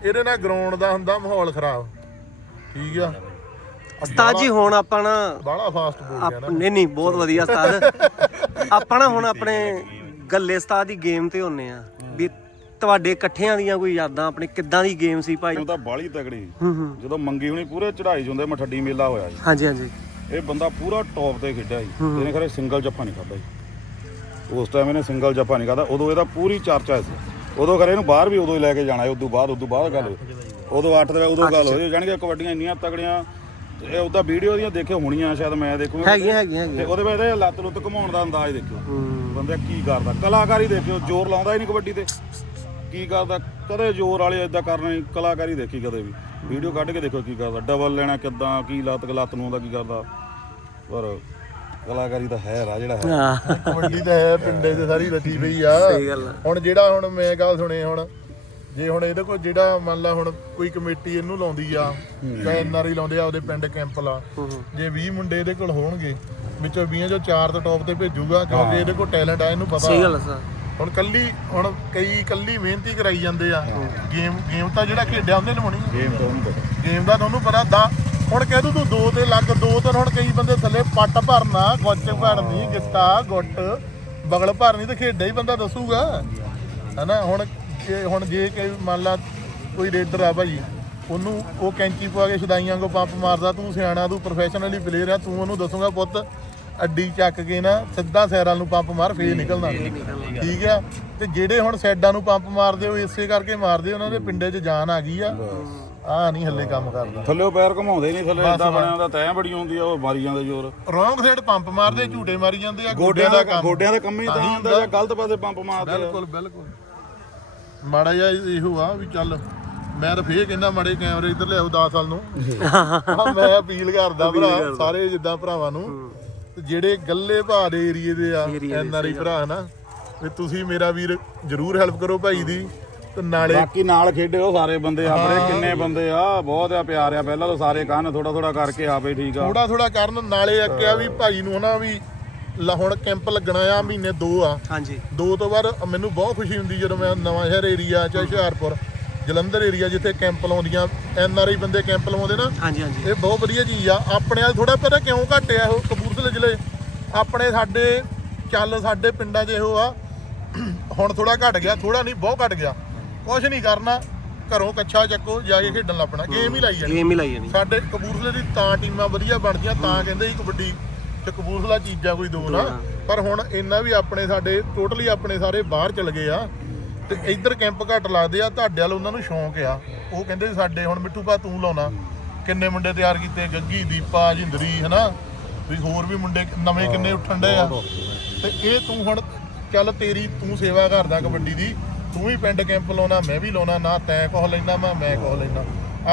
ਇਹਦੇ ਨਾਲ ਗਰਾਊਂਡ ਦਾ ਹੁੰਦਾ ਮਾਹੌਲ ਖਰਾਬ। ਠੀਕ ਆ? ਉਸਤਾਦ ਜੀ ਹੁਣ ਆਪਾਂ ਨਾ ਬਾਹਲਾ ਫਾਸਟ ਬੋਲ ਗਿਆ ਨਾ। ਨਹੀਂ ਨਹੀਂ ਬਹੁਤ ਵਧੀਆ ਉਸਤਾਦ। ਆਪਾਂ ਨਾ ਹੁਣ ਆਪਣੇ ਗੱਲੇ ਉਸਤਾਦ ਦੀ ਗੇਮ ਤੇ ਹੁੰਨੇ ਆ। ਵੀ ਤੁਹਾਡੇ ਇਕੱਠਿਆਂ ਦੀਆਂ ਕੋਈ ਯਾਦਾਂ ਆਪਣੇ ਕਿੱਦਾਂ ਦੀ ਗੇਮ ਸੀ ਭਾਈ? ਉਹ ਤਾਂ ਬਾਲੀ ਤਗੜੀ ਜਦੋਂ ਮੰਗੀ ਹੁਣੀ ਪੂਰੇ ਚੜਾਈ ਜਾਂਦੇ ਮਠੱਡੀ ਮੇਲਾ ਹੋਇਆ ਜੀ ਹਾਂਜੀ ਹਾਂਜੀ। ਇਹ ਬੰਦਾ ਪੂਰਾ ਟੌਪ ਤੇ ਖੇਡਿਆ ਜੀ ਇਹਨੇ ਖਰੇ ਸਿੰਗਲ ਜੱਫਾ ਨਹੀਂ ਖਾਦਾ ਜੀ ਉਸ ਟਾਈਮ ਇਹਨੇ ਸਿੰਗਲ ਜੱਫਾ ਨਹੀਂ ਖਾਦਾ ਉਦੋਂ ਇਹਦਾ ਪੂਰੀ ਚਰਚਾ ਸੀ। ਉਦੋਂ ਖਰੇ ਇਹਨੂੰ ਬਾਹਰ ਵੀ ਉਦੋਂ ਹੀ ਲੈ ਕੇ ਜਾਣਾ ਉਦੋਂ ਬਾਅਦ ਉਦੋਂ ਬਾਅਦ ਗੱਲ ਉਦੋਂ 8 ਦੇ ਉਦੋਂ ਗੱਲ ਹੋਈ। ਜਾਣਗੇ ਕਬੱਡੀਆਂ ਇੰਨੀਆਂ ਤਗੜੀਆਂ ਤੇ ਇਹ ਉਹਦਾ ਵੀਡੀਓ ਦੀਆਂ ਦੇਖਿਓ ਹੋਣੀਆਂ ਸ਼ਾਇਦ ਮੈਂ ਦੇਖੂਗਾ ਹੈਗੀਆਂ ਹੈਗੀਆਂ ਤੇ ਉਹਦੇ ਵਿੱਚ ਇਹਦੇ ਲੱਤ ਲੁੱਤ ਘੁਮਾਉਣ ਦਾ ਅੰਦਾਜ਼ ਦੇਖਿਓ। ਬੰਦਾ ਕੀ ਕਰਦਾ? ਕਲਾਕਾਰੀ ਦੇਖਿਓ। ਜ਼ੋਰ ਲਾਉਂਦਾ ਹੀ ਨਹੀਂ ਕਬੱਡੀ ਤੇ। ਕੀ ਕਰਦਾ? ਕਦੇ ਜ਼ੋਰ ਵਾਲੇ ਇਦਾਂ ਕਰਨਾ ਕਲਾਕਾਰੀ ਦੇਖੀ ਕਦੇ ਵੀ। ਵੀਡੀਓ ਕੱਢ ਕੇ ਦੇਖੋ ਕੀ ਕਰਦਾ। ਡਬਲ ਲੈਣਾ ਕਿੱਦਾਂ? ਕੀ ਲੱਤ ਲੱਤ ਨੂੰ ਆਉਂਦਾ ਕੀ ਕਰਦਾ? ਪਰ ਕਲਾਕਾਰੀ ਤਾਂ ਹੈ ਰਾ ਜਿਹੜਾ ਹੈ। ਹਾਂ। ਕਬੱਡੀ ਤਾਂ ਹੈ ਪਿੰਡੇ ਤੇ ਸਾਰੀ ਰੱਜੀ ਪਈ ਆ। ਸਹੀ ਗੱਲ ਆ। ਹੁਣ ਜਿਹੜਾ ਹੁਣ ਮੈਂ ਗੱਲ ਸੁਣੇ ਹੁਣ ਜੇ ਹੁਣ ਇਹਦੇ ਕੋਲ ਜਿਹੜਾ ਮੰਨ ਲਾ ਹੁਣ ਕੋਈ ਕਮੇਟੀ ਇਹਨੂੰ ਲਾਉਂਦੀ ਆ ਕਈ ਐਨਆਰਆਈ ਲਾਉਂਦੇ ਆ ਉਹਦੇ ਪਿੰਡ ਕੈਂਪ ਲਾ ਜੇ 20 ਮੁੰਡੇ ਇਹਦੇ ਕੋਲ ਹੋਣਗੇ ਵਿੱਚੋਂ 20 ਚੋਂ 4 ਤੋਂ ਟੌਪ ਤੇ ਭੇਜੂਗਾ ਕਿਉਂਕਿ ਇਹਦੇ ਕੋਲ ਟੈਲੈਂਟ ਆ ਇਹਨੂੰ ਪਤਾ। ਸਹੀ ਗੱਲ ਆ ਸਰ। ਹੁਣ ਕੱਲੀ ਹੁਣ ਕਈ ਕੱਲੀ ਮਿਹਨਤੀ ਕਰਾਈ ਜਾਂਦੇ ਆ। ਗੇਮ ਗੇਮ ਤਾਂ ਜਿਹੜਾ ਖੇਡਿਆ ਉਹਨੇ ਲਵਾਉਣੀ ਗੇਮ ਤੋਂ ਉਹਨੂੰ ਪਤਾ। ਗੇਮ ਦਾ ਤੁਹਾਨੂੰ ਪਤਾ ਦਾ ਹੁਣ ਕਹਿ ਦੂ ਤੂੰ ਦੋ ਤੇ ਲੱਗ ਦੋ ਤੇ ਹੁਣ ਕਈ ਬੰਦੇ ਥੱਲੇ ਪੱਟ ਭਰਨਾ ਗੁੱਚ ਭਰਨੀ ਗਿੱਟਾ ਗੁੱਟ। ਬਗਲ ਭਰਨੀ ਤੇ ਖੇਡਿਆ ਹੀ ਬੰਦਾ ਦੱਸੂਗਾ। ਹਨਾ ਹੁਣ ਜੇ ਹੁਣ ਜੇ ਕਿ ਮੰਨ ਲਾ ਕੋਈ ਰੇਡਰ ਆ ਭਾਈ ਉਹਨੂੰ ਉਹ ਕੈਂਚੀ ਪਵਾ ਕੇ ਛਦਾਈਆਂ ਕੋ ਪੰਪ ਮਾਰਦਾ ਤੂੰ ਸਿਆਣਾ ਤੂੰ ਪ੍ਰੋਫੈਸ਼ਨਲੀ ਪਲੇਅਰ ਆ ਤੂੰ ਉਹਨੂੰ ਦੱਸੂਗਾ ਪੁੱਤ ਅੱਡੀ ਚੱਕ ਕੇ ਨਾ ਸਿੱਧਾ ਸੈਰਾਂ ਨੂੰ ਪੰਪ ਮਾਰ ਫੇਰ ਨਿਕਲਣਾ ਠੀਕ ਆ? ਤੇ ਜਿਹੜੇ ਹੁਣ ਸੈਡਾਂ ਨੂੰ ਪੰਪ ਮਾਰਦੇ ਉਹ ਇਸੇ ਕਰਕੇ ਮਾਰਦੇ ਉਹਨਾਂ ਦੇ ਪਿੰਡੇ 'ਚ ਜਾਨ ਆ ਗਈ ਆ। ਆ ਨਹੀਂ ਹੱਲੇ ਕੰਮ ਕਰਦਾ। ਥੱਲੇ ਪੈਰ ਘਮਾਉਂਦੇ ਨਹੀਂ ਥੱਲੇ ਇਦਾਂ ਬਣਿਆ ਹੁੰਦਾ ਤੈਂ ਬੜੀ ਹੁੰਦੀ ਆ ਉਹ ਮਾਰੀ ਜਾਂਦੇ ਜ਼ੋਰ। ਰੋਂਗ ਸਾਈਡ ਪੰਪ ਮਾਰਦੇ ਝੂਟੇ ਮਾਰੀ ਜਾਂਦੇ ਆ ਗੋਡਿਆਂ ਦਾ ਕੰਮ ਗੋਡਿਆਂ ਦਾ ਕੰਮ ਹੀ ਤਾਂ ਹੁੰਦਾ ਜਾਂ ਗਲਤ ਪਾਸੇ ਪੰਪ ਮਾਰਦੇ ਬਿਲਕੁਲ ਬਿਲਕੁਲ। ਮਾੜਾ ਜਿਹਾ ਇਹੋ ਆ ਵੀ ਚੱਲ ਮੈਂ ਤਾਂ ਫੇਰ ਕਹਿੰਦਾ ਮਾੜੇ ਕੈਮਰੇ ਇੱਧਰ ਲਿਆਓ 10 ਸਾਲ ਨੂੰ। ਮੈਂ ਅਪੀਲ ਕਰਦਾ ਭਰਾ ਸਾਰੇ ਜਿੱਦਾਂ ਭਰਾਵਾਂ ਨੂੰ ਤੇ ਜਿਹੜੇ ਗੱਲੇ ਭਾ ਦੇ ਏਰੀਏ ਦੇ ਆ ਐਨ ਆਰ ਆਈ ਭਰਾ ਨਾ ਵੀ ਤੁਸੀਂ ਮੇਰਾ ਵੀਰ ਜਰੂਰ ਹੈਲਪ ਕਰੋ ਭਾਈ ਦੀ। ਤੇ ਨਾਲੇ ਬਾਕੀ ਨਾਲ ਖੇਡਿਓ ਸਾਰੇ ਬੰਦੇ ਆਪਣੇ ਕਿੰਨੇ ਬੰਦੇ ਆ ਬਹੁਤ ਆ ਪਿਆਰ ਆ। ਪਹਿਲਾਂ ਤਾਂ ਸਾਰੇ ਕੰਨ ਥੋੜਾ ਥੋੜਾ ਕਰਕੇ ਆਪੇ ਠੀਕ ਆ। ਥੋੜਾ ਥੋੜਾ ਕਰਨ ਨਾਲੇ ਇੱਕ ਆ ਵੀ ਭਾਈ ਨੂੰ ਹਨਾ ਵੀ ਲ- ਹੁਣ ਕੈਂਪ ਲੱਗਣਾ ਆ ਮਹੀਨੇ ਦੋ ਆ। ਹਾਂਜੀ। ਦੋ ਤੋਂ ਬਾਅਦ ਮੈਨੂੰ ਬਹੁਤ ਖੁਸ਼ੀ ਹੁੰਦੀ ਜਦੋਂ ਮੈਂ ਨਵਾਂ ਸ਼ਹਿਰ ਏਰੀਆ ਚਾਹੇ ਹੁਸ਼ਿਆਰਪੁਰ ਜਲੰਧਰ ਏਰੀਆ ਜਿੱਥੇ ਕੈਂਪ ਲਾਉਂਦੀਆਂ ਐਨ ਆਰ ਆਈ ਬੰਦੇ ਕੈਂਪ ਲਾਉਂਦੇ ਨਾ। ਹਾਂਜੀ ਹਾਂਜੀ। ਇਹ ਬਹੁਤ ਵਧੀਆ ਚੀਜ਼ ਆ। ਆਪਣੇ ਵਾਲ ਥੋੜਾ ਪਤਾ ਕਿਉਂ ਘਟਿਆ ਉਹ ਕਪੂਰਥਲੇ ਜ਼ਿਲ੍ਹੇ। ਆਪਣੇ ਸਾਡੇ ਚੱਲ ਸਾਡੇ ਪਿੰਡਾਂ 'ਚ ਇਹੋ ਆ। ਹੁਣ ਥੋੜਾ ਘਟ ਗਿਆ ਥੋੜਾ ਨਹੀਂ ਬਹੁਤ ਘਟ ਗਿਆ। ਕੁਝ ਨਹੀਂ ਕਰਨਾ ਘਰੋਂ ਕੱਛਾ ਚੱਕੋ ਜਾ ਕੇ ਖੇਡਣ ਲੱਪਣਾ। ਗੇਮ ਹੀ ਲਾਈ ਜਾਣੀ। ਗੇਮ ਹੀ ਲਾਈ ਜਾਣੀ। ਸਾਡੇ ਕਪੂਰਥਲੇ ਦੀ ਤਾਂ ਟੀਮਾਂ ਵਧੀਆ ਬਣਦੀਆਂ ਤਾਂ ਕਹਿੰਦੇ ਸੀ ਕਬੱਡੀ ਤੇ ਕਪੂਰਥਲਾ ਚੀਜ਼ਾਂ ਕੋਈ ਦੋ ਨਾ। ਪਰ ਹੁਣ ਇੰਨਾ ਵੀ ਆਪਣੇ ਸਾਡੇ ਟੋਟਲੀ ਆਪਣੇ ਸਾਰੇ ਬਾਹਰ ਚਲ ਗਏ ਆ ਤੇ ਇੱਧਰ ਕੈਂਪ ਘੱਟ ਲੱਗਦੇ ਆ ਤੁਹਾਡੇ ਵਾਲ ਉਹਨਾਂ ਨੂੰ ਸ਼ੌਂਕ ਆ। ਉਹ ਕਹਿੰਦੇ ਸਾਡੇ ਹੁਣ ਮਿੱਠੂ ਭਾ ਤੂੰ ਲਾਉਣਾ। ਕਿੰਨੇ ਮੁੰਡੇ ਤਿਆਰ ਕੀਤੇ ਗੱਗੀ ਦੀਪਾ ਜਿੰਦਰੀ ਹਨਾ? ਵੀ ਹੋਰ ਵੀ ਮੁੰਡੇ ਨਵੇਂ ਕਿੰਨੇ ਉੱਠਣ ਡੇ ਆ। ਤੇ ਇਹ ਤੂੰ ਹੁਣ ਚੱਲ ਤੇਰੀ ਤੂੰ ਸੇਵਾ ਕਰਦਾ ਕਬੱਡੀ ਦੀ। ਤੂੰ ਵੀ ਪਿੰਡ ਕੈਂਪ ਲਾਉਣਾ ਮੈਂ ਵੀ ਲਾਉਣਾ ਨਾ ਤੈਂ ਕੁਛ ਲੈਣਾ ਮੈਂ ਮੈਂ ਕੁਛ ਲੈਣਾ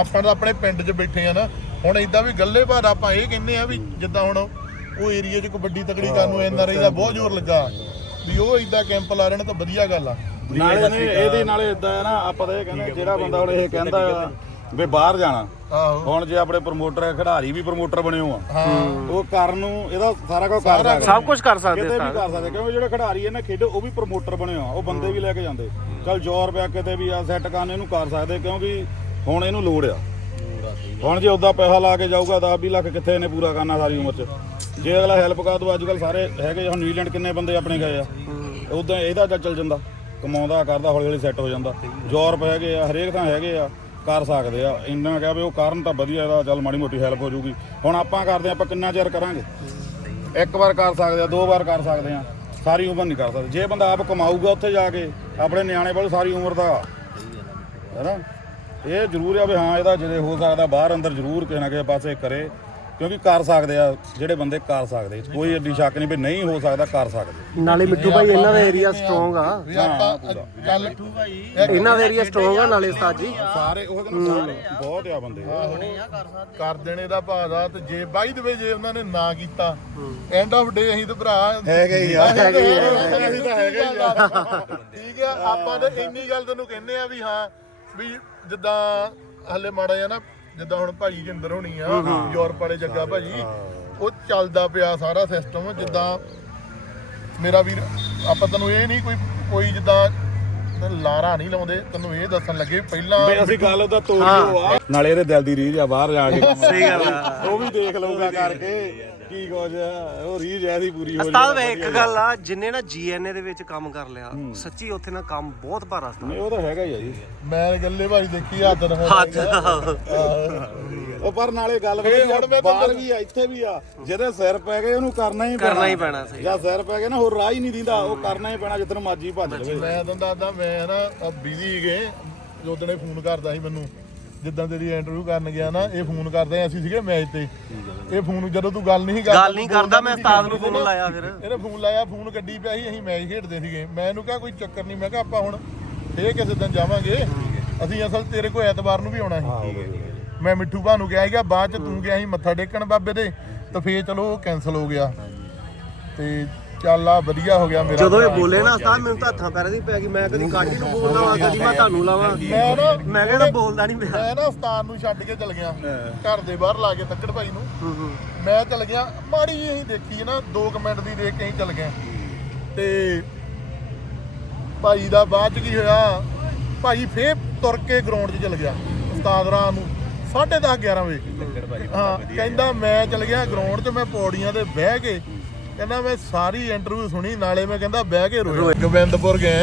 ਆਪਾਂ ਤਾਂ ਆਪਣੇ ਪਿੰਡ 'ਚ ਬੈਠੇ ਆ ਨਾ ਹੁਣ ਇਦਾਂ ਵੀ ਗੱਲੇ ਬਾਦ ਆਪਾਂ ਇਹ ਕਹਿੰਦੇ ਆ ਵੀ ਜਿੱਦਾਂ ਹੁਣ ਉਹ ਏਰੀਆ 'ਚ ਕਬੱਡੀ ਤਕੜੀ ਕਰਨ ਨੂੰ ਐਨ ਆਰ ਆਈ ਦਾ ਬਹੁਤ ਜ਼ੋਰ ਲੱਗਾ। ਵੀ ਉਹ ਇਦਾਂ ਕੈਂਪ ਲਾ ਰਹੇ ਨੇ ਤਾਂ ਵਧੀਆ ਗੱਲ ਆ। ਨਾਲੇ ਨੇ ਇਹਦੇ ਨਾਲੇ ਇਦਾਂ ਹੈ ਨਾ ਆਪਾਂ ਤਾਂ ਇਹ ਕਹਿੰਦੇ ਜਿਹੜਾ ਬੰਦਾ ਹੁਣ ਇਹ ਕਹਿੰਦਾ ਆ ਵੀ ਬਾਹਰ ਜਾਣਾ। ਆਹੋ। ਹੁਣ ਜੇ ਆਪਣੇ ਪ੍ਰਮੋਟਰ ਖਿਡਾਰੀ ਵੀ ਪ੍ਰਮੋਟਰ ਬਣੇ ਹੋ ਆ ਹਾਂ। ਉਹ ਕਰਨ ਨੂੰ ਇਹਦਾ ਸਾਰਾ ਕੁਝ ਕਰ ਸਕਦਾ ਸਭ ਕੁਝ ਕਰ ਸਕਦੇ ਕਿਤੇ ਵੀ ਕਰ ਸਕਦੇ ਕਿਉਂਕਿ ਜਿਹੜੇ ਖਿਡਾਰੀ ਇਹਨਾਂ ਖੇਡੋ ਉਹ ਵੀ ਪ੍ਰਮੋਟਰ ਬਣੇ ਆ ਉਹ ਬੰਦੇ ਵੀ ਲੈ ਕੇ ਜਾਂਦੇ। ਚਲ ਜ਼ੋਰ ਪਿਆ ਕਿਤੇ ਵੀ ਆ ਸੈੱਟ ਕਰਨ ਇਹਨੂੰ ਕਰ ਸਕਦੇ, ਕਿਉਂਕਿ ਹੁਣ ਇਹਨੂੰ ਲੋੜ ਆ। ਹੁਣ ਜੇ ਉਦਾਂ ਪੈਸਾ ਲਾ ਕੇ ਜਾਊਗਾ 10 20 ਲੱਖ ਕਿੱਥੇ ਇਹਨੇ ਪੂਰਾ ਕਰਨਾ ਸਾਰੀ ਉਮਰ ਚ। ਜੇ ਅਗਲਾ ਹੈਲਪ ਕਰ ਦੋ ਅੱਜ ਕੱਲ ਸਾਰੇ ਹੈਗੇ ਹੁਣ ਨਿਊਜ਼ੀਲੈਂਡ ਕਿੰਨੇ ਬੰਦੇ ਆਪਣੇ ਗਏ ਆ। ਉਦਾਂ ਇਹਦਾ ਜਾਂ ਚੱਲ ਜਾਂਦਾ, ਕਮਾਉਂਦਾ, ਕਰਦਾ ਹੌਲੀ ਹੌਲੀ ਸੈੱਟ ਹੋ ਜਾਂਦਾ। ਯੂਰਪ ਹੈਗੇ ਆ, ਹਰੇਕ ਥਾਂ ਹੈਗੇ ਆ, ਕਰ ਸਕਦੇ ਆ। ਇੰਨਾ ਕਿਹਾ ਵੀ ਉਹ ਕਾਰਨ ਤਾਂ ਵਧੀਆ ਇਹਦਾ, ਚੱਲ ਮਾੜੀ ਮੋਟੀ ਹੈਲਪ ਹੋ ਜੂਗੀ ਹੁਣ ਆਪਾਂ ਕਰਦੇ ਆ ਆਪਾਂ ਕਿੰਨਾ ਚਿਰ ਕਰਾਂਗੇ? ਇੱਕ ਵਾਰ ਕਰ ਸਕਦੇ ਆ, ਦੋ ਵਾਰ ਕਰ ਸਕਦੇ ਆ। ਸਾਰੀ ਉਮਰ ਨਹੀਂ ਕਰ ਸਕਦੇ। ਜੇ ਬੰਦਾ ਆਪ ਕਮਾਊਗਾ ਉੱਥੇ ਜਾ ਕੇ ਆਪਣੇ ਨਿਆਣੇ ਵੱਲ ਸਾਰੀ ਉਮਰ ਦਾ। ਹੈਨਾ? ਇਹ ਜ਼ਰੂਰ ਆ ਵੀ ਹਾਂ, ਇਹਦਾ ਜਿਹਦੇ ਹੋ ਸਕਦਾ ਬਾਹਰ ਅੰਦਰ ਜ਼ਰੂਰ ਕਿਸੇ ਨਾ ਕਿਸੇ ਪਾਸੇ ਕਰੇ। ਕਿਉਂਕਿ ਕਰ ਸਕਦੇ ਆ ਜਿਹੜੇ ਬੰਦੇ ਕਰ ਸਕਦੇ। ਕੋਈ ਏਡੀ ਸ਼ੱਕ ਨਹੀਂ ਵੀ ਨਹੀਂ ਹੋ ਸਕਦਾ ਕਰ ਸਕਦੇ। ਨਾਲੇ ਮਿੱਟੂ ਭਾਈ ਇਹਨਾਂ ਦਾ ਏਰੀਆ ਸਟਰੋਂਗ ਆ। ਵੀ ਆਪਾਂ ਗੱਲ ਇਹਨਾਂ ਦਾ ਏਰੀਆ ਸਟਰੋਂਗ ਆ ਨਾਲੇ ਉਸਤਾਦ ਜੀ। ਸਾਰੇ ਉਹ ਕਹਿੰਦੇ ਸਾਰੇ ਬਹੁਤ ਆ ਬੰਦੇ। ਕਰ ਦੇਣੇ ਦਾ ਭਾਦਾ ਤੇ ਜੇ ਬਾਈ ਦੇ ਜੇ ਉਹਨਾਂ ਨੇ ਨਾ ਕੀਤਾ ਐਂਡ ਆਫ ਡੇ ਅਸੀਂ ਤਾਂ ਭਰਾ। ਹੈਗੇ ਹੀ ਆ। ਹੈਗੇ ਹੀ ਆ। ਅਸੀਂ ਤਾਂ ਹੈਗੇ ਹੀ ਆ। ਠੀਕ ਆ ਆਪਾਂ ਤਾਂ ਇੰਨੀ ਗੱਲ ਤੈਨੂੰ ਕਹਿੰਦੇ ਆ ਵੀ ਹਾਂ ਵੀ ਜਿੱਦਾਂ ਹਲੇ ਮਾੜਾ ਜਿਹਾ ਨਾ ਜਿੱਦਾਂ ਹੁਣ ਭਾਈ ਜਿੰਦਰ ਹੋਣੀ ਆ ਯੂਰਪ ਵਾਲੇ ਜੱਗਾ ਭਾਜੀ ਉਹ ਚੱਲਦਾ ਪਿਆ ਸਾਰਾ ਸਿਸਟਮ ਜਿੱਦਾਂ ਮੇਰਾ ਵੀਰ ਆਪਾਂ ਤੈਨੂੰ ਇਹ ਨਹੀਂ ਕੋਈ ਕੋਈ ਜਿੱਦਾਂ ਲਾਰਾ ਨਹੀਂ ਲਾਉਂਦੇ ਤੈਨੂੰ ਇਹ ਦੱਸਣ ਲੱਗੇ ਪਹਿਲਾਂ ਬਈ ਅਸੀਂ ਗੱਲ ਉਹਦਾ ਤੋੜੀਓ ਆ। ਨਾਲੇ ਇਹਦੇ ਦਿਲ ਦੀ ਰੀਝ ਆ ਬਾਹਰ ਜਾ ਕੇ ਸਹੀ ਗੱਲ ਆ। ਉਹ ਵੀ ਦੇਖ ਲਊਗਾ ਕਰਕੇ। ਕੀ ਕੁਝ ਆ, ਉਹ ਰੀਝ ਐਦੀ ਪੂਰੀ ਹੋ ਉਸਤਾਦ ਵੇ ਇੱਕ ਗੱਲ ਆ ਜਿੰਨੇ ਨਾ ਜੀਐਨਏ ਦੇ ਵਿੱਚ ਕੰਮ ਕਰ ਲਿਆ ਸੱਚੀ ਉੱਥੇ ਨਾ ਕੰਮ ਬਹੁਤ ਭਾਰਾ ਉਸਤਾਦ। ਨਹੀਂ ਉਹ ਤਾਂ ਹੈਗਾ ਹੀ ਆ ਜੀ। ਮੈਂ ਗੱਲੇ ਭਾਈ ਦੇਖੀ ਹੱਥ ਨਾਲ ਹੱਥ ਉਹ ਪਰ ਨਾਲੇ ਗੱਲ ਫੇਰ ਵੀ ਹੁਣ ਮੈਂ ਬਾਹਰ ਵੀ ਆ ਇੱਥੇ ਵੀ ਆ। ਜਿਹਦੇ ਸਿਰ ਪੈ ਗਏ ਉਹਨੂੰ ਕਰਨਾ ਹੀ ਕਰਨਾ ਹੀ ਪੈਣਾ। ਸਹੀ। ਜਾਂ ਸਿਰ ਪੈ ਗਏ ਨਾ ਹੋਰ ਰਾਹ ਹੀ ਨਹੀਂ ਦਿੰਦਾ। ਉਹ ਕਰਨਾ ਹੀ ਪੈਣਾ ਜਿੱਦਣ ਮਰਜ਼ੀ ਭੱਜ ਲਵੇ। ਮੈਂ ਤੁਹਾਨੂੰ ਦੱਸਦਾ ਮੈਂ ਨਾ ਬਿਜ਼ੀ ਗਏ ਜੋਦਣੇ ਫੋਨ ਕਰਦਾ ਸੀ ਮੈਨੂੰ। ਜਿੱਦਾਂ ਤੇਰੀ ਇੰਟਰਵਿਊ ਕਰਨ ਗਿਆ ਨਾ ਇਹ ਫੋਨ ਕਰਦੇ ਅਸੀਂ ਸੀਗੇ ਮੈਚ ਤੇ। ਇਹ ਫੋਨ ਜਦੋਂ ਤੂੰ ਗੱਲ ਨਹੀਂ ਕਰਦਾ ਗੱਲ ਨਹੀਂ ਕਰਦਾ ਮੈਂ ਉਸਤਾਦ ਨੂੰ ਫੋਨ ਲਾਇਆ ਫਿਰ। ਇਹਨੇ ਫੋਨ ਲਾਇਆ ਫੋਨ ਗੱਡੀ ਪਿਆ ਸੀ ਅਸੀਂ ਮੈਚ ਖੇਡਦੇ ਸੀਗੇ। ਮੈਂ ਇਹਨੂੰ ਕਿਹਾ ਕੋਈ ਚੱਕਰ ਨਹੀਂ ਮੈਂ ਕਿਹਾ ਆਪਾਂ ਹੁਣ ਫੇਰ ਕਿਸੇ ਦਿਨ ਜਾਵਾਂਗੇ। ਅਸੀਂ ਅਸਲ ਤੇਰੇ ਕੋਲ ਐਤਵਾਰ ਨੂੰ ਵੀ ਆਉਣਾ ਸੀ। ਮੈਂ ਮਿੱਠੂ ਭਾ ਨੂੰ ਕਿਹਾ ਸੀਗਾ ਬਾਅਦ ਚ ਤੂੰ ਗਿਆ ਸੀ ਮੱਥਾ ਟੇਕਣ ਬਾਬੇ ਦੇ ਤਾਂ ਫੇਰ ਚਲੋ ਕੈਨਸਲ ਹੋ ਗਿਆ। ਤੇ ਚੱਲ ਆ ਵਧੀਆ ਹੋ ਗਿਆ ਮੇਰਾ ਜਦੋਂ ਇਹ ਬੋਲੇ ਨਾ ਉਸਤਾਦ ਮੈਨੂੰ ਤਾਂ ਹੱਥਾਂ ਪੈਰਾਂ ਦੀ ਪੈ ਗਈ। ਮੈਂ ਕਦੀ ਕਾਟੀ ਨੂੰ ਬੋਲਦਾ ਵਾਂ ਕਦੀ ਮੈਂ ਤੁਹਾਨੂੰ ਲਾਵਾਂ। ਮੈਂ ਨਾ ਮੈਂ ਕਹਿੰਦਾ ਬੋਲਦਾ ਨਹੀਂ ਪਿਆ। ਮੈਂ ਨਾ ਉਸਤਾਦ ਨੂੰ ਛੱਡ ਕੇ ਚਲ ਗਿਆ। ਘਰ ਦੇ ਬਾਹਰ ਲਾ ਕੇ ਤੱਕੜ ਭਾਈ ਨੂੰ। ਹੂੰ ਹੂੰ। ਮੈਂ ਚਲ ਗਿਆ। ਮਾੜੀ ਜਿਹੀ ਅਸੀਂ ਦੇਖੀ ਨਾ 2 ਮਿੰਟ ਦੀ ਦੇਖ ਕੇ ਅਸੀਂ ਚਲ ਗਏ। ਤੇ ਭਾਈ ਦਾ ਬਾਅਦ ਚ ਕੀ ਹੋਇਆ ਭਾਈ ਫੇਰ ਤੁਰ ਕੇ ਗਰਾਊਂਡ 'ਚ ਚਲ ਗਿਆ ਉਸਤਾਦ ਰਾਂ ਨੂੰ। 10:30 11 ਵਜੇ। ਹਾਂ ਕਹਿੰਦਾ ਮੈਂ ਚਲ ਗਿਆ ਗਰਾਊਂਡ 'ਚ ਮੈਂ ਪੌੜੀਆਂ ਤੇ ਬਹਿ ਕੇ ਕਹਿੰਦਾ ਮੈਂ ਸਾਰੀ ਇੰਟਰਵਿਊ ਸੁਣੀ ਨਾਲੇ ਮੈਂ ਕਹਿੰਦਾ ਬਹਿ ਕੇ ਰੋਇਆ। ਗੋਬਿੰਦਪੁਰ ਗਏ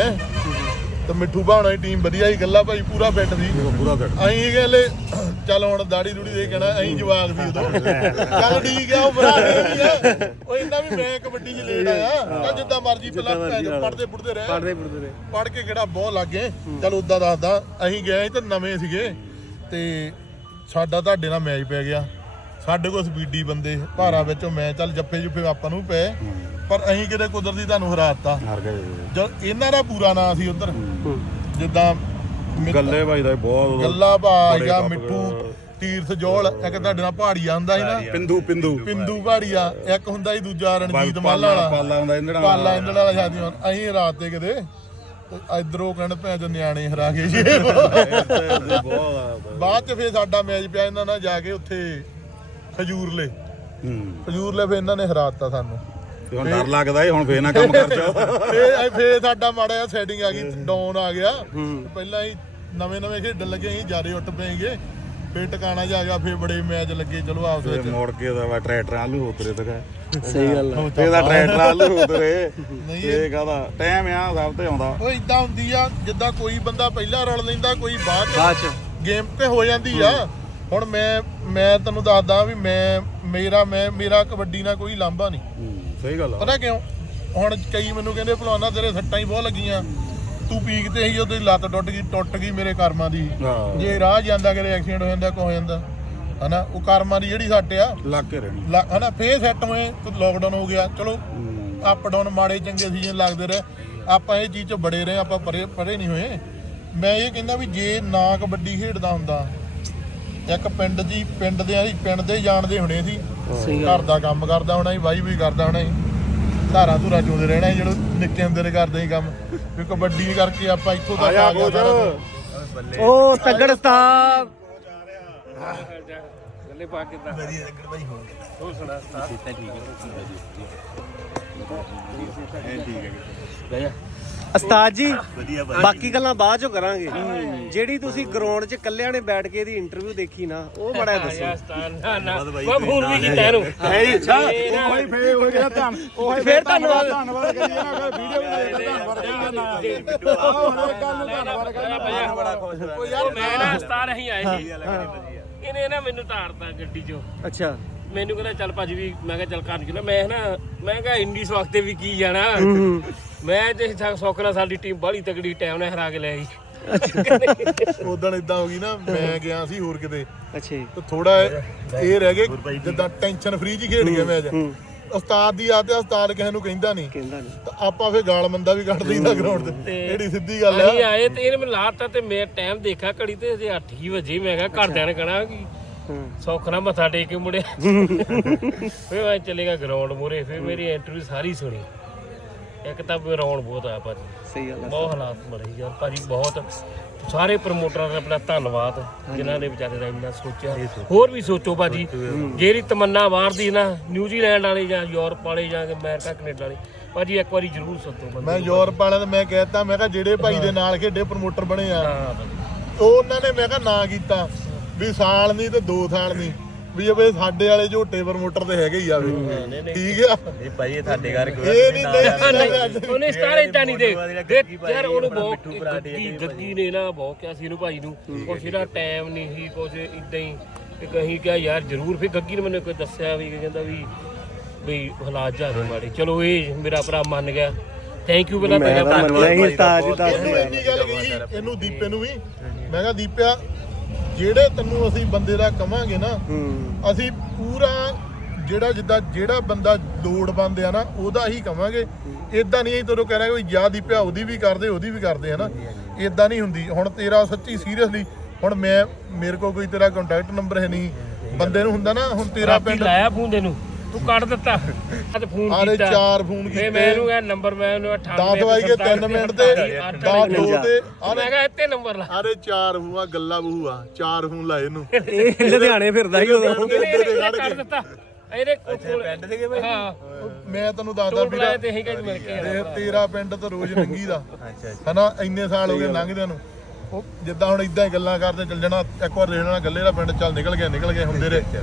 ਤੇ ਮਿੱਠੂ ਭਾਣਾ ਦੀ ਟੀਮ ਵਧੀਆ ਹੀ ਗੱਲਾਂ ਭਾਈ ਪੂਰਾ ਫਿੱਟ ਸੀ। ਪੂਰਾ ਫਿੱਟ ਅਸੀਂ ਕਹਿੰਦੇ ਚੱਲ ਹੁਣ ਦਾੜੀ ਦੂੜੀ ਦੇ ਕਹਿਣਾ ਅਸੀਂ ਜਵਾਕ ਸੀ ਉਦੋਂ। ਚੱਲ ਠੀਕ ਆ ਉਹ ਆ। ਉਹ ਇੰਨਾ ਵੀ ਮੈਂ ਕਬੱਡੀ 'ਚ ਲੇਟ ਆਇਆ। ਤਾਂ ਜਿੱਦਾਂ ਮਰਜ਼ੀ ਪਹਿਲਾਂ ਪੜਦੇ ਪੁੜਦੇ ਰਹੇ। ਪੜਦੇ ਪੜਦੇ ਰਹੇ। ਪੜ ਕੇ ਕਿਹੜਾ ਬਹੁਤ ਲੱਗ ਚਲ ਉਦਾਂ ਦੱਸਦਾ ਅਸੀਂ ਗਏ ਤੇ ਨਵੇਂ ਸੀਗੇ। ਤੇ ਸਾਡਾ ਤੁਹਾਡੇ ਨਾਲ ਮੈਚ ਪੈ ਗਿਆ। ਸਾਡੇ ਕੋਲ ਸਪੀਡੀ ਬੰਦੇ ਭਾਰਾ ਵਿੱਚੋਂ ਮੈਂ ਚੱਲ ਜੱਫੇ ਜੁੱਫੇ ਆਪਾਂ ਨੂੰ ਪਏ। ਪਰ ਅਸੀਂ ਕਿਤੇ ਕੁਦਰਤੀ ਤੁਹਾਨੂੰ ਹਰਾਤਾ ਹਾਰ ਗਏ। ਜਦ ਇਹਨਾਂ ਦਾ ਪੂਰਾ ਨਾਂ ਸੀ ਉਧਰ। ਜਿੱਦਾਂ ਗੱਲੇ ਭਾਈ ਦਾ ਬਹੁਤ ਗੱਲਾ ਬੜੇ ਕੱਪ ਮਿੱਠੂ ਤੀਰਥ ਜੋਲ ਇੱਕ ਤੁਹਾਡੇ ਨਾਲ ਪਹਾੜੀ ਆਂਦਾ ਸੀ ਨਾ। ਪਿੰਦੂ ਪਿੰਦੂ। ਪਿੰਦੂ ਪਹਾੜੀਆ ਇੱਕ ਹੁੰਦਾ ਸੀ ਦੂਜਾ ਰਣਜੀਤ ਮਾਲਾ ਵਾਲਾ। ਪਾਲਾ ਹੁੰਦਾ ਇਹਨਾਂ ਪਾਲਾ ਇੰਦਣ ਵਾਲਾ ਸ਼ਾਦੀ ਹੁਣ ਅਸੀਂ ਰਾਤ ਤੇ ਕਿਤੇ ਇਧਰੋਂ ਕਹਿਣ ਭੈਣ ਚੋ ਨਿਆਣੇ ਹਰਾ ਕੇ ਬਾਅਦ ਚ ਫੇਰ ਸਾਡਾ ਮੈਚ ਪਿਆ ਇਹਨਾਂ ਨਾਲ ਜਾ ਕੇ ਉੱਥੇ ਖਜੂਰਲੇ। ਹੂੰ। ਖਜੂਰਲੇ ਫੇਰ ਇਹਨਾਂ ਨੇ ਹਰਾਤਾ ਸਾਨੂੰ। ਤੇ ਹੁਣ ਡਰ ਲੱਗਦਾ ਏ ਹੁਣ ਫੇਰ ਨਾ ਕੰਮ ਕਰ ਜਾਓ। ਫੇਰ ਫੇਰ ਸਾਡਾ ਮਾੜਾ ਜਿਹਾ ਸੈਟਿੰਗ ਆ ਗਈ ਡਾਊਨ ਆ ਗਿਆ। ਪਹਿਲਾਂ ਹੀ ਨਵੇਂ ਨਵੇਂ ਖੇਡਣ ਲੱਗੇ ਅਸੀਂ ਜਿਆਦੇ ਉੱਟ ਪਏਗੇ ਫੇਰ ਟਿਕਾਣਾ ਜਾ ਗਿਆ ਫੇਰ ਬੜੇ ਮੈਚ ਲੱਗੇ ਚਲੋ ਆਪਸ ਵਿੱਚ। ਮੋੜ ਕੇ ਦਾ ਵਾ ਟਰੈਕਟਰਾਂ ਆਲੂ ਉਤਰੇ ਤੱਕ ਸਹੀ ਗੱਲ ਆ। ਇਹਦਾ ਟਰੈਕਟਰ ਆਲੂ ਉਤਰੇ। ਨਹੀਂ ਇਹ ਕਹਦਾ? ਟਾਈਮ ਆ ਸਭ ਤੇ ਆਉਂਦਾ। ਉਹ ਇਦਾਂ ਹੁੰਦੀ ਆ ਜਿੱਦਾਂ ਕੋਈ ਬੰਦਾ ਪਹਿਲਾਂ ਰਲ ਲੈਂਦਾ ਕੋਈ ਬਾਅਦ ਚ ਗੇਮ ਤੇ ਹੋ ਜਾਂਦੀ ਆ। ਹੁਣ ਮੈਂ ਮੈਂ ਤੈਨੂੰ ਦੱਸਦਾ ਵੀ ਮੈਂ ਮੇਰਾ ਮੈਂ ਮੇਰਾ ਕਬੱਡੀ ਨਾਲ ਕੋਈ ਲਾਂਭਾ ਨਹੀਂ। ਸਹੀ ਗੱਲ ਆ। ਪਤਾ ਕਿਉਂ? ਹੁਣ ਕਈ ਮੈਨੂੰ ਕਹਿੰਦੇ ਭਲਵਾਨਾ ਤੇਰੇ ਸੱਟਾਂ ਹੀ ਬਹੁਤ ਲੱਗੀਆਂ। ਤੂੰ ਪੀਕ ਤੇ ਹੀ ਉਹਦੀ ਲੱਤ ਟੁੱਟ ਗਈ ਟੁੱਟ ਗਈ ਮੇਰੇ ਕਰਮਾਂ ਦੀ। ਜੇ ਰਾਹ ਜਾਂਦਾ ਕਿਤੇ ਐਕਸੀਡੈਂਟ ਹੋ ਜਾਂਦਾ ਕੋ ਹੋ ਜਾਂਦਾ ਹਨਾ? ਉਹ ਕਰਮਾਂ ਦੀ ਜਿਹੜੀ ਸੱਟ ਆ ਲੱਗ ਕੇ ਰਹਿਣੀ। ਹਨਾ? ਫੇਰ ਸੈੱਟ ਹੋਏ ਲਾਕਡਾਊਨ ਹੋ ਗਿਆ। ਚਲੋ ਅਪ ਡਾਊਨ ਮਾੜੇ ਚੰਗੇ ਸੀਜ਼ਨ ਲੱਗਦੇ ਰਹੇ। ਆਪਾਂ ਇਹ ਚੀਜ਼ 'ਚ ਬੜੇ ਰਹੇ ਆਪਾਂ ਪਰੇ ਪਰੇ ਨਹੀਂ ਹੋਏ। ਮੈਂ ਇਹ ਕਹਿੰਦਾ ਵੀ ਜੇ ਨਾ ਕਬੱਡੀ ਖੇਡਦਾ ਹੁੰਦਾ ਇੱਕ ਪਿੰਡ ਦੀ ਪਿੰਡ ਦੇ ਅਸੀਂ ਪਿੰਡ ਦੇ ਜਾਣਦੇ ਹੋਣੇ ਸੀ। ਸਹੀ ਘਰ ਦਾ ਕੰਮ ਕਰਦਾ ਹੋਣਾ ਸੀ ਵਾਈ ਵੀ ਕਰਦਾ ਹੋਣਾ ਸੀ। ਧਾਰਾਂ ਧੂਰਾ ਚੋਂਦੇ ਰਹਿਣਾ ਸੀ ਜਦੋਂ ਨਿੱਕੇ ਹੁੰਦੇ ਨੇ ਕਰਦੇ ਸੀ ਕੰਮ। ਵੀ ਕਬੱਡੀ ਕਰਕੇ ਆਪਾਂ ਇੱਥੋਂ ਤੱਕ ਆ ਗਿਆ ਸਾਰਾ ਕੁਛ। ਉਹ ਤਗੜ ਸਾਹਿਬ ਉਸਤਾਦ ਜੀ ਬਾਕੀ ਗੱਲਾਂ ਬਾਅਦ ਚੋਂ ਕਰਾਂਗੇ। ਜਿਹੜੀ ਤੁਸੀਂ ਗਰਾਊਂਡ 'ਚ ਇਕੱਲਿਆਂ ਨੇ ਬੈਠ ਕੇ ਇਹਦੀ ਇੰਟਰਵਿਊ ਦੇਖੀ ਨਾ ਉਹ ਬੜਾ ਦੱਸੋ। ਮੈਂ ਫੋਨ ਵੀ ਕੀਤਾ ਇਹਨੂੰ ਉਹੀ ਫੇਰ ਹੋ ਗਿਆ ਧੰਨ ਉਹੀ ਫੇਰ ਧੰਨਵਾਦ। ਧੰਨਵਾਦ। ਕਰੀ ਜਾਣਾ ਵੀਡੀਓ ਵੀ ਦੇਖਦਾ ਧੰਨਵਾਦ ਕਰੀ ਜਾਣਾ ਆਹੋ ਹਰ ਇੱਕ ਗੱਲ ਨੂੰ ਧੰਨਵਾਦ ਕਰਨਾ ਬੜਾ ਖੁਸ਼ ਹੋਇਆ। ਉਹ ਮੈਂ ਨਾ ਸਤਾਰ ਹੀ ਆਏ ਸੀ। ਇਹਨੇ ਨਾ ਮੈਨੂੰ ਤਾਰਤਾ ਗੱਡੀ 'ਚੋਂ। ਅੱਛਾ। ਮੈਨੂੰ ਕਹਿੰਦਾ ਚੱਲ ਭਾਜੀ ਵੀ ਮੈਂ ਕਿਹਾ ਚੱਲ ਘਰ ਚਲਾ। ਮੈਂ ਨਾ ਮੈਂ ਕਿਹਾ ਇੰਡੀ ਸਵਖਤ ਵੀ ਕੀ ਜਾਣਾ। ਮੈਂ ਤੇ ਸੌਖ ਨਾਲ ਸਾਡੀ ਟੀਮ ਬਾਹਲੀ ਤਗੜੀ ਟਾਈਮ ਨਾਲ ਹਰਾ ਕੇ ਲੈ ਆਈ। ਉਦੋਂ ਇਦਾਂ ਹੋ ਗਈ ਨਾ ਮੈਂ ਗਿਆ ਸੀ ਹੋਰ ਕਿਤੇ। ਅੱਛਾ ਜੀ। ਤੇ ਥੋੜਾ ਇਹ ਰਹਿ ਗਏ ਜਿੱਦਾਂ ਟੈਨਸ਼ਨ ਫ੍ਰੀ ਜੀ ਖੇਡ ਗਿਆ ਮੈਚ ਉਸਤਾਦ ਦੀ ਆਦਤ ਆ ਉਸਤਾਦ ਕਿਸੇ ਨੂੰ ਕਹਿੰਦਾ ਨਹੀਂ। ਕਹਿੰਦਾ ਨਹੀਂ। ਤਾਂ ਆਪਾਂ ਫੇ ਗਾਲ ਮੰਦਾ ਵੀ ਕੱਢ ਦਈਦਾ ਗਰਾਊਂਡ ਤੇ। ਇਹੜੀ ਸਿੱਧੀ ਗੱਲ ਆ। ਅਸੀਂ ਆਏ ਤੇ ਇਹਨੇ ਮੈਨੂੰ ਲਾਤਾ ਤੇ ਮੈਂ ਟਾਈਮ ਦੇਖਿਆ ਘੜੀ ਤੇ ਅਜੇ 8 ਹੀ ਵਜੇ। ਮੈਂ ਕਿਹਾ ਘਰਦਿਆਂ ਨੇ ਕਹਣਾ ਕਿ ਹਾਂ। ਸੌਖ ਨਾਲ ਮੱਥਾ ਟੇਕ ਕੇ ਮੁੜਿਆ। ਫਿਰ ਮੈਂ ਚਲੇਗਾ ਗਰਾਊਂਡ ਮੂਰੇ ਫਿਰ ਮੇਰੀ ਇੰਟਰਵਿਊ ਸਾਰੀ ਸੁਣੀ। ਇੱਕ ਤਾਂ ਗਰਾਊਂਡ ਬਹੁਤ ਆ ਭਾਜੀ। ਸਹੀ ਗੱਲ ਆ ਬਹੁਤ ਹਾਲਾਤ ਬੜੇ ਯਾਰ। ਭਾਜੀ ਬਹੁਤ ਸਾਰੇ ਪ੍ਰਮੋਟਰਾਂ ਦਾ ਆਪਣਾ ਧੰਨਵਾਦ ਜਿਨ੍ਹਾਂ ਨੇ ਵਿਚਾਰੇ ਦਾ ਇੰਨਾ ਸੋਚਿਆ। ਹੋਰ ਵੀ ਸੋਚੋ ਭਾਜੀ ਜਿਹੜੀ ਤਮੰਨਾ ਬਾਹਰ ਦੀ ਨਾ ਨਿਊਜ਼ੀਲੈਂਡ ਵਾਲੇ ਜਾਂ ਯੂਰਪ ਵਾਲੇ ਜਾਂ ਅਮਰੀਕਾ ਕੈਨੇਡਾ ਵਾਲੇ ਭਾਜੀ ਇੱਕ ਵਾਰੀ ਜ਼ਰੂਰ ਸੋਚੋ ਬੰਦੇ ਮੈਂ ਯੂਰਪ ਵਾਲਿਆਂ ਤੇ ਮੈਂ ਕਹਿਤਾ ਮੈਂ ਕਿਹਾ ਜਿਹੜੇ ਭਾਈ ਦੇ ਨਾਲ ਖੇਡੇ ਪ੍ਰਮੋਟਰ ਬਣੇ ਆ ਹਾਂ ਭਾਜੀ। ਉਹ ਉਹਨਾਂ ਨੇ ਮੈਂ ਕਿਹਾ ਨਾ ਕੀਤਾ ਵੀ ਸਾਲ ਨਹੀਂ ਤੇ ਦੋ ਸਾਲ ਨਹੀਂ। ਵੀ ਇਹ ਸਾਡੇ ਵਾਲੇ ਝੋਟੇ ਪ੍ਰਮੋਟਰ ਤੇ ਹੈਗੇ ਹੀ ਆ ਵੀ। ਠੀਕ ਆ? ਇਹ ਭਾਈ ਇਹ ਤੁਹਾਡੇ ਘਰ ਕੋਈ ਇਹ ਨਹੀਂ ਨਹੀਂ ਉਹਨੇ ਸਟਾਰ ਇਦਾਂ ਨਹੀਂ ਦੇ ਦੇਖ ਯਾਰ ਉਹਨੂੰ ਬਹੁਤ ਗੱਗੀ ਗੱਗੀ ਨੇ ਨਾ ਬਹੁਤ ਕਿਹਾ ਸੀ ਇਹਨੂੰ ਭਾਈ ਨੂੰ। ਕੁਛ ਇਹਦਾ ਟਾਈਮ ਨਹੀਂ ਸੀ ਕੁਛ ਇਦਾਂ ਹੀ। ਕਿ ਕਹੀਂ ਕਿਹਾ ਯਾਰ ਜ਼ਰੂਰ। ਫਿਰ ਗੱਗੀ ਨੇ ਮੈਨੂੰ ਕੋਈ ਦੱਸਿਆ ਵੀ ਕਿ ਕਹਿੰਦਾ ਵੀ ਵੀ ਹਾਲਾਤ ਜ਼ਿਆਦਾ ਮਾੜੇ। ਚਲੋ ਇਹ ਮੇਰਾ ਭਰਾ ਮੰਨ ਗਿਆ। ਥੈਂਕ ਯੂ ਪਹਿਲਾਂ ਤਾਂ ਪਹਿਲਾਂ ਦੱਸ ਕਹੀ ਇਹਨੂੰ ਦੀਪੇ ਨੂੰ ਵੀ। ਮੈਂ ਕਿਹਾ ਦੀਪਿਆ ਜਿਹੜੇ ਤੈਨੂੰ ਅਸੀਂ ਬੰਦੇ ਦਾ ਕਵਾਂਗੇ ਨਾ ਹੂੰ। ਅਸੀਂ ਪੂਰਾ ਜਿਹੜਾ ਜਿੱਦਾਂ ਜਿਹੜਾ ਬੰਦਾ ਲੋੜ ਬੰਦੇ ਆ ਨਾ ਉਹਦਾ ਹੀ ਕਵਾਂਗੇ। ਇਦਾਂ ਨਹੀਂ ਤੈਨੂੰ ਕਹਿ ਰਿਹਾ ਵੀ ਜਾ ਦੀਪਿਆ ਉਹਦੀ ਵੀ ਕਰਦੇ ਉਹਦੀ ਵੀ ਕਰਦੇ ਆ ਨਾ ਇਦਾਂ ਨਹੀਂ ਹੁੰਦੀ। ਹੁਣ ਤੇਰਾ ਸੱਚੀ ਸੀਰੀਅਸਲੀ ਹੁਣ ਮੈਂ ਮੇਰੇ ਕੋਲ ਕੋਈ ਤੇਰਾ ਕੰਟੈਕਟ ਨੰਬਰ ਹੈ ਨਹੀਂ। ਬੰਦੇ ਨੂੰ ਹੁੰਦਾ ਨਾ ਹੁਣ ਤੇਰਾ ਪਿੰਡ ਲਾਇਆ ਫੋਨ ਦੇ ਨੂੰ ਤੂੰ ਕੱਢ ਦਿੱਤਾ। ਅੱਜ ਫੋਨ ਆਰੇ ਕੀਤਾ। ਚਾਰ ਫੋਨ ਫੇ ਮੈਂ ਇਹਨੂੰ ਕੀਤੇ ਇਹ ਨੰਬਰ ਮੈਂ ਉਹਨੂੰ 98 10 ਵਜੇ 3 ਮਿੰਟ ਤੇ 10 ਦੋ ਤੇ। ਮੈਂ ਕਿਹਾ ਇੱਥੇ ਨੰਬਰ ਲਾ। ਆਰੇ ਚਾਰ ਹੂਆ ਗੱਲਾਂ ਬਹੂਆ ਚਾਰ ਫੋਨ ਲਾਏ ਇਹਨੂੰ। ਇਹ ਲੁਧਿਆਣੇ ਫਿਰਦਾ ਹੀ ਇਹਨੇ ਇਹਨੇ ਕੱਢ ਦਿੱਤਾ। ਇਹਦੇ ਕੋਲ ਪਿੰਡ ਦੇ ਹਾਂ। ਮੈਂ ਤੈਨੂੰ ਦੱਸਦਾ ਟੋਲ ਵੀਰ ਪਲਾਜ਼ੇ ਤੇ ਹੀ ਕਹਿੰਦੇ ਮਿਲ ਕੇ। ਤੇ ਤੇਰਾ ਪਿੰਡ ਤਾਂ ਰੋਜ਼ ਲੰਗੀ ਦਾ। ਹਨਾ ਇੰਨੇ ਸਾਲ ਹੋ ਗਏ ਲੰਘਦਿਆਂ ਨੂੰ। ਉਹ ਜਿੱਦਾਂ ਹੁਣ ਇਦਾਂ ਹੀ ਗੱਲਾਂ ਕਰਦੇ ਚੱਲ ਜਾਣਾ ਇੱਕ ਵਾਰ ਲੈਣਾ ਗੱਲੇ ਦਾ ਪਿੰਡ ਚੱਲ ਨਿਕਲ ਗਿਆ ਨਿਕਲ ਗਿਆ ਹੁੰਦੇ ਰਹੇ।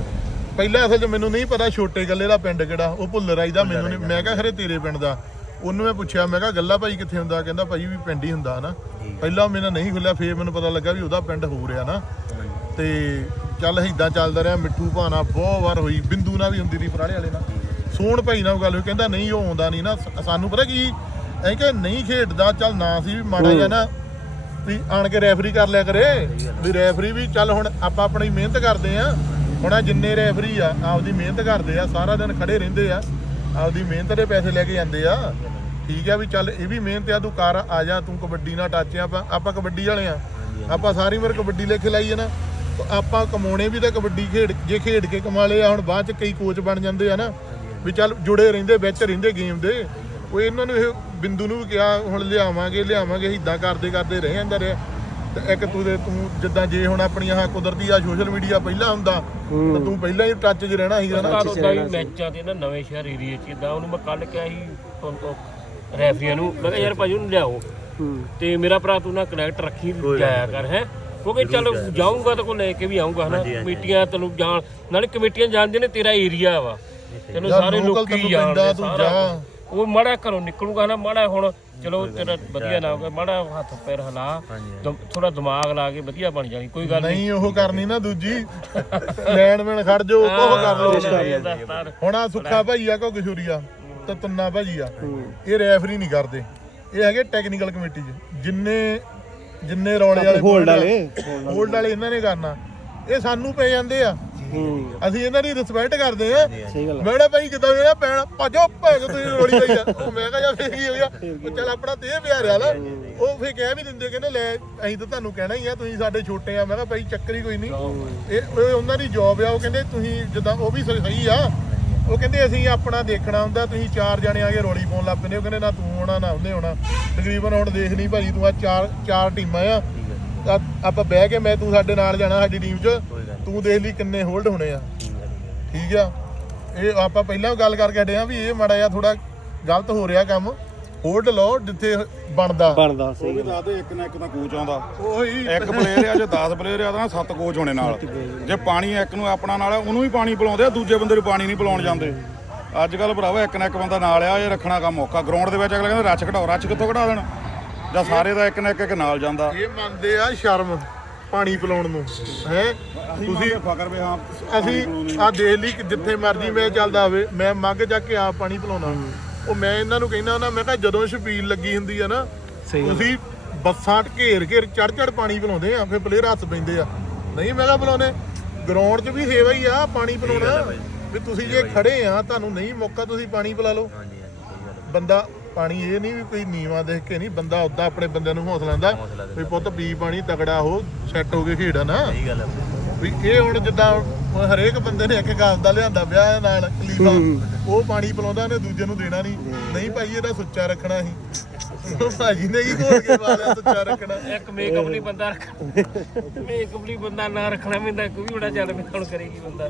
ਪਹਿਲਾਂ ਅਸਲ 'ਚ ਮੈਨੂੰ ਨਹੀਂ ਪਤਾ ਛੋਟੇ ਗੱਲੇ ਦਾ ਪਿੰਡ ਕਿਹੜਾ ਉਹ ਭੁੱਲਰ ਆਈ ਦਾ ਮੈਨੂੰ ਨਹੀਂ ਮੈਂ ਕਿਹਾ ਖਰੇ ਤੇਰੇ ਪਿੰਡ ਦਾ। ਉਹਨੂੰ ਮੈਂ ਪੁੱਛਿਆ ਮੈਂ ਕਿਹਾ ਗੱਲਾ ਭਾਈ ਕਿੱਥੇ ਹੁੰਦਾ? ਕਹਿੰਦਾ ਭਾਈ ਵੀ ਪਿੰਡ ਹੀ ਹੁੰਦਾ ਹਨਾ। ਪਹਿਲਾਂ ਮੈਨੂੰ ਨਹੀਂ ਖੁੱਲਿਆ ਫੇਰ ਮੈਨੂੰ ਪਤਾ ਲੱਗਾ ਵੀ ਉਹਦਾ ਪਿੰਡ ਹੋ ਰਿਹਾ ਨਾ। ਤੇ ਚੱਲ ਇਦਾਂ ਚੱਲਦਾ ਰਿਹਾ ਮਿੱਠੂ ਭਾਣਾ ਬਹੁਤ ਵਾਰ ਹੋਈ ਬਿੰਦੂ ਨਾਲ ਵੀ ਹੁੰਦੀ ਸੀ ਫਰਾਲੇ ਵਾਲੇ ਨਾਲ। ਸੋਹਣ ਭਾਈ ਨਾਲ ਗੱਲ ਹੋਈ ਕਹਿੰਦਾ ਨਹੀਂ ਉਹ ਆਉਂਦਾ ਨਹੀਂ ਨਾ ਸਾਨੂੰ ਪਤਾ ਕੀ ਐ ਕਿ ਨਹੀਂ ਖੇਡਦਾ ਚੱਲ ਨਾ ਸੀ ਵੀ ਮਾੜਾ ਜਿਹਾ ਨਾ ਵੀ ਆਣ ਕੇ ਰੈਫਰੀ ਕਰ ਲਿਆ ਕਰੇ। ਵੀ ਰੈਫਰੀ ਵੀ ਚੱਲ ਹੁਣ ਆਪਾਂ ਆਪਣੀ ਮਿਹਨਤ ਕਰਦੇ ਆ। ਹੁਣ ਆਹ ਜਿੰਨੇ ਰੈਫਰੀ ਆ ਆਪਦੀ ਮਿਹਨਤ ਕਰਦੇ ਆ ਸਾਰਾ ਦਿਨ ਖੜੇ ਰਹਿੰਦੇ ਆ ਆਪਦੀ ਮਿਹਨਤ ਦੇ ਪੈਸੇ ਲੈ ਕੇ ਜਾਂਦੇ ਆ। ਠੀਕ ਆ ਵੀ ਚੱਲ ਇਹ ਵੀ ਮਿਹਨਤ ਆ ਤੂੰ ਕਰ ਆ ਜਾ ਤੂੰ ਕਬੱਡੀ ਨਾਲ ਟੱਚ ਆ ਆਪਾਂ ਆਪਾਂ ਕਬੱਡੀ ਵਾਲੇ ਆ। ਆਪਾਂ ਸਾਰੀ ਉਮਰ ਕਬੱਡੀ ਲੈ ਕੇ ਲਾਈ ਆ ਨਾ ਆਪਾਂ ਕਮਾਉਣੇ ਵੀ ਤਾਂ ਕਬੱਡੀ ਖੇਡ ਜੇ ਖੇਡ ਕੇ ਕਮਾ ਲਏ ਆ ਹੁਣ ਬਾਅਦ ਚ ਕਈ ਕੋਚ ਬਣ ਜਾਂਦੇ ਆ ਨਾ ਵੀ ਚੱਲ ਜੁੜੇ ਰਹਿੰਦੇ ਵਿੱਚ ਰਹਿੰਦੇ ਗੇਮ ਦੇ। ਉਹ ਇਹਨਾਂ ਨੂੰ ਇਹ ਬਿੰਦੂ ਨੂੰ ਵੀ ਕਿਹਾ ਹੁਣ ਲਿਆਵਾਂਗੇ ਲਿਆਵਾਂਗੇ ਇਦਾਂ ਕਰਦੇ ਕਰਦੇ ਰਹਿ ਜਾਂਦਾ ਰਿਹਾ ਤੇ ਇੱਕ ਤੂੰ ਦੇ ਤੂੰ ਜਿੱਦਾਂ ਜੇ ਹੁਣ ਆਪਣੀਆਂ ਆਹ ਕੁਦਰਤੀ ਆ ਸੋਸ਼ਲ ਮੀਡੀਆ ਪਹਿਲਾਂ ਹੁੰਦਾ ਤਾਂ ਤੂੰ ਪਹਿਲਾਂ ਹੀ ਟੱਚ 'ਚ ਰਹਿਣਾ ਸੀਗਾ ਨਾ? ਤਾਂ ਉਦਾਂ ਵੀ ਮੈਚਾਂ ਤੇ ਨਾ ਨਵੇਂ ਸ਼ਹਿਰ ਏਰੀਏ ਚ ਇਦਾਂ ਉਹਨੂੰ ਮੈਂ ਕੱਲ ਕਿਹਾ ਸੀ ਰੈਫਰੀਆਂ ਨੂੰ ਮੈਂ ਕਿਹਾ ਯਾਰ ਭਾਜੀ ਉਹਨੂੰ ਲਿਆਓ। ਹੂੰ। ਤੇ ਮੇਰਾ ਭਰਾ ਤੂੰ ਨਾ ਕਨੈਕਟ ਰੱਖੀ ਜਾਇਆ ਕਰ ਹੈ? ਕਿਉਂਕਿ ਚੱਲ ਜਾਊਂਗਾ ਤਾਂ ਕੋ ਲੈ ਕੇ ਵੀ ਆਊਂਗਾ ਹਨਾ? ਕਮੇਟੀਆਂ ਤੈਨੂੰ ਜਾਣ ਨਾਲੇ ਕਮੇਟੀਆਂ ਜਾਣਦੇ ਨੇ ਤੇਰਾ ਏਰੀਆ ਵਾ। ਤੈਨੂੰ ਸਾਰੇ ਲੋਕੀ ਜਾਣਦੇ ਤੂੰ ਜਾ। ਉਹ ਮਾੜਾ ਘਰੋਂ ਨਿਕਲੂਗਾ ਨਾ ਮਾੜਾ ਹੁਣ ਚਲੋ ਤੇਰਾ ਵਧੀਆ ਨਾ ਹੋਗਾ ਮਾੜਾ ਹੱਥ ਪੈਰ ਹਿਲਾ। ਥੋੜਾ ਦਿਮਾਗ ਲਾ ਕੇ ਵਧੀਆ ਬਣ ਜਾਣੀ ਕੋਈ ਗੱਲ ਨਹੀਂ ਨਹੀਂ। ਉਹ ਕਰਨੀ ਨਾ ਦੂਜੀ। ਲੈਣ ਵੇਣ ਖੜ ਜੋ ਉਹ ਕਰ ਲੋ ਹੁਣ ਆ ਸੁੱਖਾ ਭਾਈ ਆ ਕੋ ਕਿਸ਼ੋਰੀਆ ਤੇ ਤੁੰਨਾ ਭਾਜੀ ਆ। ਇਹ ਰੈਫਰੀ ਨਹੀਂ ਕਰਦੇ। ਇਹ ਹੈਗੇ ਟੈਕਨੀਕਲ ਕਮੇਟੀ 'ਚ। ਜਿੰਨੇ ਜਿੰਨੇ ਰੌਲੇ ਵਾਲੇ ਹੋਲਡ ਵਾਲੇ। ਹੋਲਡ ਵਾਲੇ ਇਹਨਾਂ ਨੇ ਕਰਨਾ। ਇਹ ਸਾਨੂੰ ਪੈ ਜਾਂਦੇ ਆ। ਅਸੀਂ ਇਹਨਾਂ ਦੀ ਰਿਸਪੈਕਟ ਕਰਦੇ। ਆ ਸਹੀ ਗੱਲ ਆ। ਮੈਂ ਕਿਹਾ ਭਾਈ ਕਿਦਾਂ ਮੇਰਾ ਪੈਣ ਭੱਜੋ ਭੈਗ ਤੁਸੀਂ ਰੋੜੀ ਪਈ ਆ। ਉਹ ਮੈਂ ਕਿਹਾ ਫੇਰ ਕੀ ਹੋ ਗਿਆ? ਉਹ ਚੱਲ ਆਪਣਾ ਤੇ ਪਿਆਰ ਆ ਨਾ। ਉਹ ਫੇਰ ਕਹਿ ਵੀ ਦਿੰਦੇ ਕਹਿੰਦੇ ਲੈ ਅਸੀਂ ਤਾਂ ਤੁਹਾਨੂੰ ਕਹਿਣਾ ਹੀ ਆ ਤੁਸੀਂ ਸਾਡੇ ਛੋਟੇ ਆ। ਮੈਂ ਕਿਹਾ ਭਾਈ ਚੱਕਰ ਹੀ ਕੋਈ ਨਹੀਂ। ਇਹ ਇਹ ਉਹਨਾਂ ਦੀ ਜੌਬ ਆ। ਉਹ ਕਹਿੰਦੇ ਤੁਸੀਂ ਜਿੱਦਾਂ ਉਹ ਵੀ ਸਹੀ ਆ। ਉਹ ਕਹਿੰਦੇ ਅਸੀਂ ਆਪਣਾ ਦੇਖਣਾ ਹੁੰਦਾ ਤੁਸੀਂ ਚਾਰ ਜਣੇ ਆ ਕੇ ਰੋਲੀ ਪਾਉਣ ਲੱਗ ਪੈਂਦੇ ਉਹ ਕਹਿੰਦੇ ਨਾ ਤੂੰ ਆਉਣਾ ਨਾ ਉਹਨੇ ਆਉਣਾ। ਤਕਰੀਬਨ ਹੁਣ ਦੇਖ ਨਹੀਂ ਭਾਈ ਤੂੰ ਆ ਚਾਰ ਚਾਰ ਟੀਮਾਂ ਆ। ਆਪਾਂ ਬਹਿ ਕੇ ਮੈਂ ਤੂੰ ਸਾਡੇ ਨਾਲ ਜਾਣਾ ਸਾਡੀ ਟੀਮ 'ਚ। ਤੂੰ ਦੇਖ ਲਈ ਕਿੰਨੇ ਹੋਲਡ ਹੋਣੇ ਆ। ਠੀਕ ਆ? ਇਹ ਆਪਾਂ ਪਹਿਲਾਂ ਗੱਲ ਕਰਕੇ ਹਟੇ ਆ ਵੀ ਇਹ ਮਾੜਾ ਜਿਹਾ ਥੋੜਾ ਗਲਤ ਹੋ ਰਿਹਾ ਕੰਮ। ਹੋਲਡ ਲਓ ਜਿੱਥੇ ਬਣਦਾ। ਬਣਦਾ ਉਹ ਸਹੀ ਵੀ ਗੱਲ। ਦੱਸਦੇ ਇੱਕ ਨਾ ਇੱਕ ਤਾਂ ਕੋਚ ਆਉਂਦਾ। ਉਹੀ। ਇੱਕ ਪਲੇਅਰ ਆ ਜੇ 10 ਪਲੇਅਰ ਆ ਤਾਂ 7 ਕੋਚ ਹੋਣੇ ਨਾਲ। ਜੇ ਪਾਣੀ ਇੱਕ ਨੂੰ ਆਪਣਾ ਨਾਲ ਆ ਉਹਨੂੰ ਵੀ ਪਾਣੀ ਪਿਲਾਉਂਦੇ ਆ ਦੂਜੇ ਬੰਦੇ ਨੂੰ ਪਾਣੀ ਨਹੀਂ ਪਿਲਾਉਣ ਜਾਂਦੇ। ਅੱਜ ਕੱਲ ਭਰਾਵਾ ਇੱਕ ਨਾ ਇੱਕ ਬੰਦਾ ਨਾਲ ਆ ਇਹ ਰੱਖਣਾ ਕੰਮ ਔਖਾ। ਗਰਾਊਂਡ ਦੇ ਵਿੱਚ ਅਗਲਾ ਕਹਿੰਦਾ ਰੱਛ ਘਟਾਓ ਰੱਛ ਕਿੱਥੋਂ ਘਟਾ ਦੇਣ? ਜਾਂ ਸਾਰੇ ਦਾ ਇੱਕ ਨਾ ਇੱਕ ਇੱਕ ਨਾਲ ਜਾਂਦਾ। ਇਹ ਮੰਨਦੇ ਆ ਸ਼ਰਮ। ਪਾਣੀ ਪਿਲਾਉਣ ਨੂੰ ਹੈ? ਤੁਸੀਂ ਫਕਰ ਵੀ ਹਾਂ ਅਸੀਂ ਆ ਦੇਖ ਲਈ ਕਿ ਜਿੱਥੇ ਮਰਜ਼ੀ ਮੈਂ ਚੱਲਦਾ ਹੋਵੇ ਮੈਂ ਮੱਗ ਜਾ ਕੇ ਆਪ ਪਾਣੀ ਪਿਲਾਉਣਾ। ਉਹ ਮੈਂ ਇਹਨਾਂ ਨੂੰ ਕਹਿੰਦਾ ਨਾ ਮੈਂ ਕਿਹਾ ਜਦੋਂ ਛਬੀਲ ਲੱਗੀ ਹੁੰਦੀ ਆ ਨਾ। ਤੁਸੀਂ ਬੱਸਾਂ ਘੇਰ ਘੇਰ ਚੜ ਚੜ ਪਾਣੀ ਪਿਲਾਉਂਦੇ ਆ ਫਿਰ ਪਲੇਅਰ ਹੱਥ ਪੈਂਦੇ ਆ। ਨਹੀਂ ਮੈਂ ਕਿਹਾ ਪਿਲਾਉਂਦੇ ਗਰਾਊਂਡ 'ਚ ਵੀ ਸੇਵਾ ਹੀ ਆ ਪਾਣੀ ਪਿਲਾਉਣਾ। ਵੀ ਤੁਸੀਂ ਜੇ ਖੜੇ ਆ ਤੁਹਾਨੂੰ ਨਹੀਂ ਮੌਕਾ ਤੁਸੀਂ ਪਾਣੀ ਪਿਲਾ ਲਓ। ਬੰਦਾ ਪਾਣੀ ਇਹ ਨਹੀਂ ਵੀ ਕੋਈ ਨੀਵਾ ਦੇਖ ਕੇ ਨਹੀਂ ਬੰਦਾ ਉਦਾਂ ਆਪਣੇ ਬੰਦਿਆਂ ਨੂੰ ਹੌਸਲਾ ਦਿੰਦਾ ਵੀ ਪੁੱਤ ਪੀ ਪਾਣੀ ਤਗੜਾ ਹੋ ਸੈੱਟ ਹੋ ਕੇ ਖੇਡ ਨਾ ਸਹੀ ਗੱਲ ਵੀ ਇਹ ਹੁਣ ਜਿੱਦਾਂ ਹਰੇਕ ਬੰਦੇ ਨੇ ਇੱਕ ਗਾਲ ਦਾ ਲਿਆਂਦਾ ਵਿਆਹ ਨਾਲ ਕਲੀਫਾ ਉਹ ਪਾਣੀ ਪਿਲਾਉਂਦਾ ਉਹਨੇ ਦੂਜੇ ਨੂੰ ਦੇਣਾ ਨਹੀਂ। ਨਹੀਂ ਭਾਈ ਇਹਦਾ ਸੁੱਚਾ ਰੱਖਣਾ ਸੀ। ਉਹ ਭਾਜੀ ਨੇ ਹੀ ਘੋਲ ਕੇ ਪਾ ਲਿਆ ਸੁੱਚਾ ਰੱਖਣਾ। ਇੱਕ ਮੇਕਅਪ ਲਈ ਬੰਦਾ ਰੱਖ ਮੇਕਅਪ ਲਈ ਬੰਦਾ ਨਾ ਰੱਖਣਾ ਪੈਂਦਾ ਕੋਈ ਬੜਾ ਚੱਲ ਪਿਆ ਹੁਣ ਕਰੇਗੀ ਬੰਦਾ।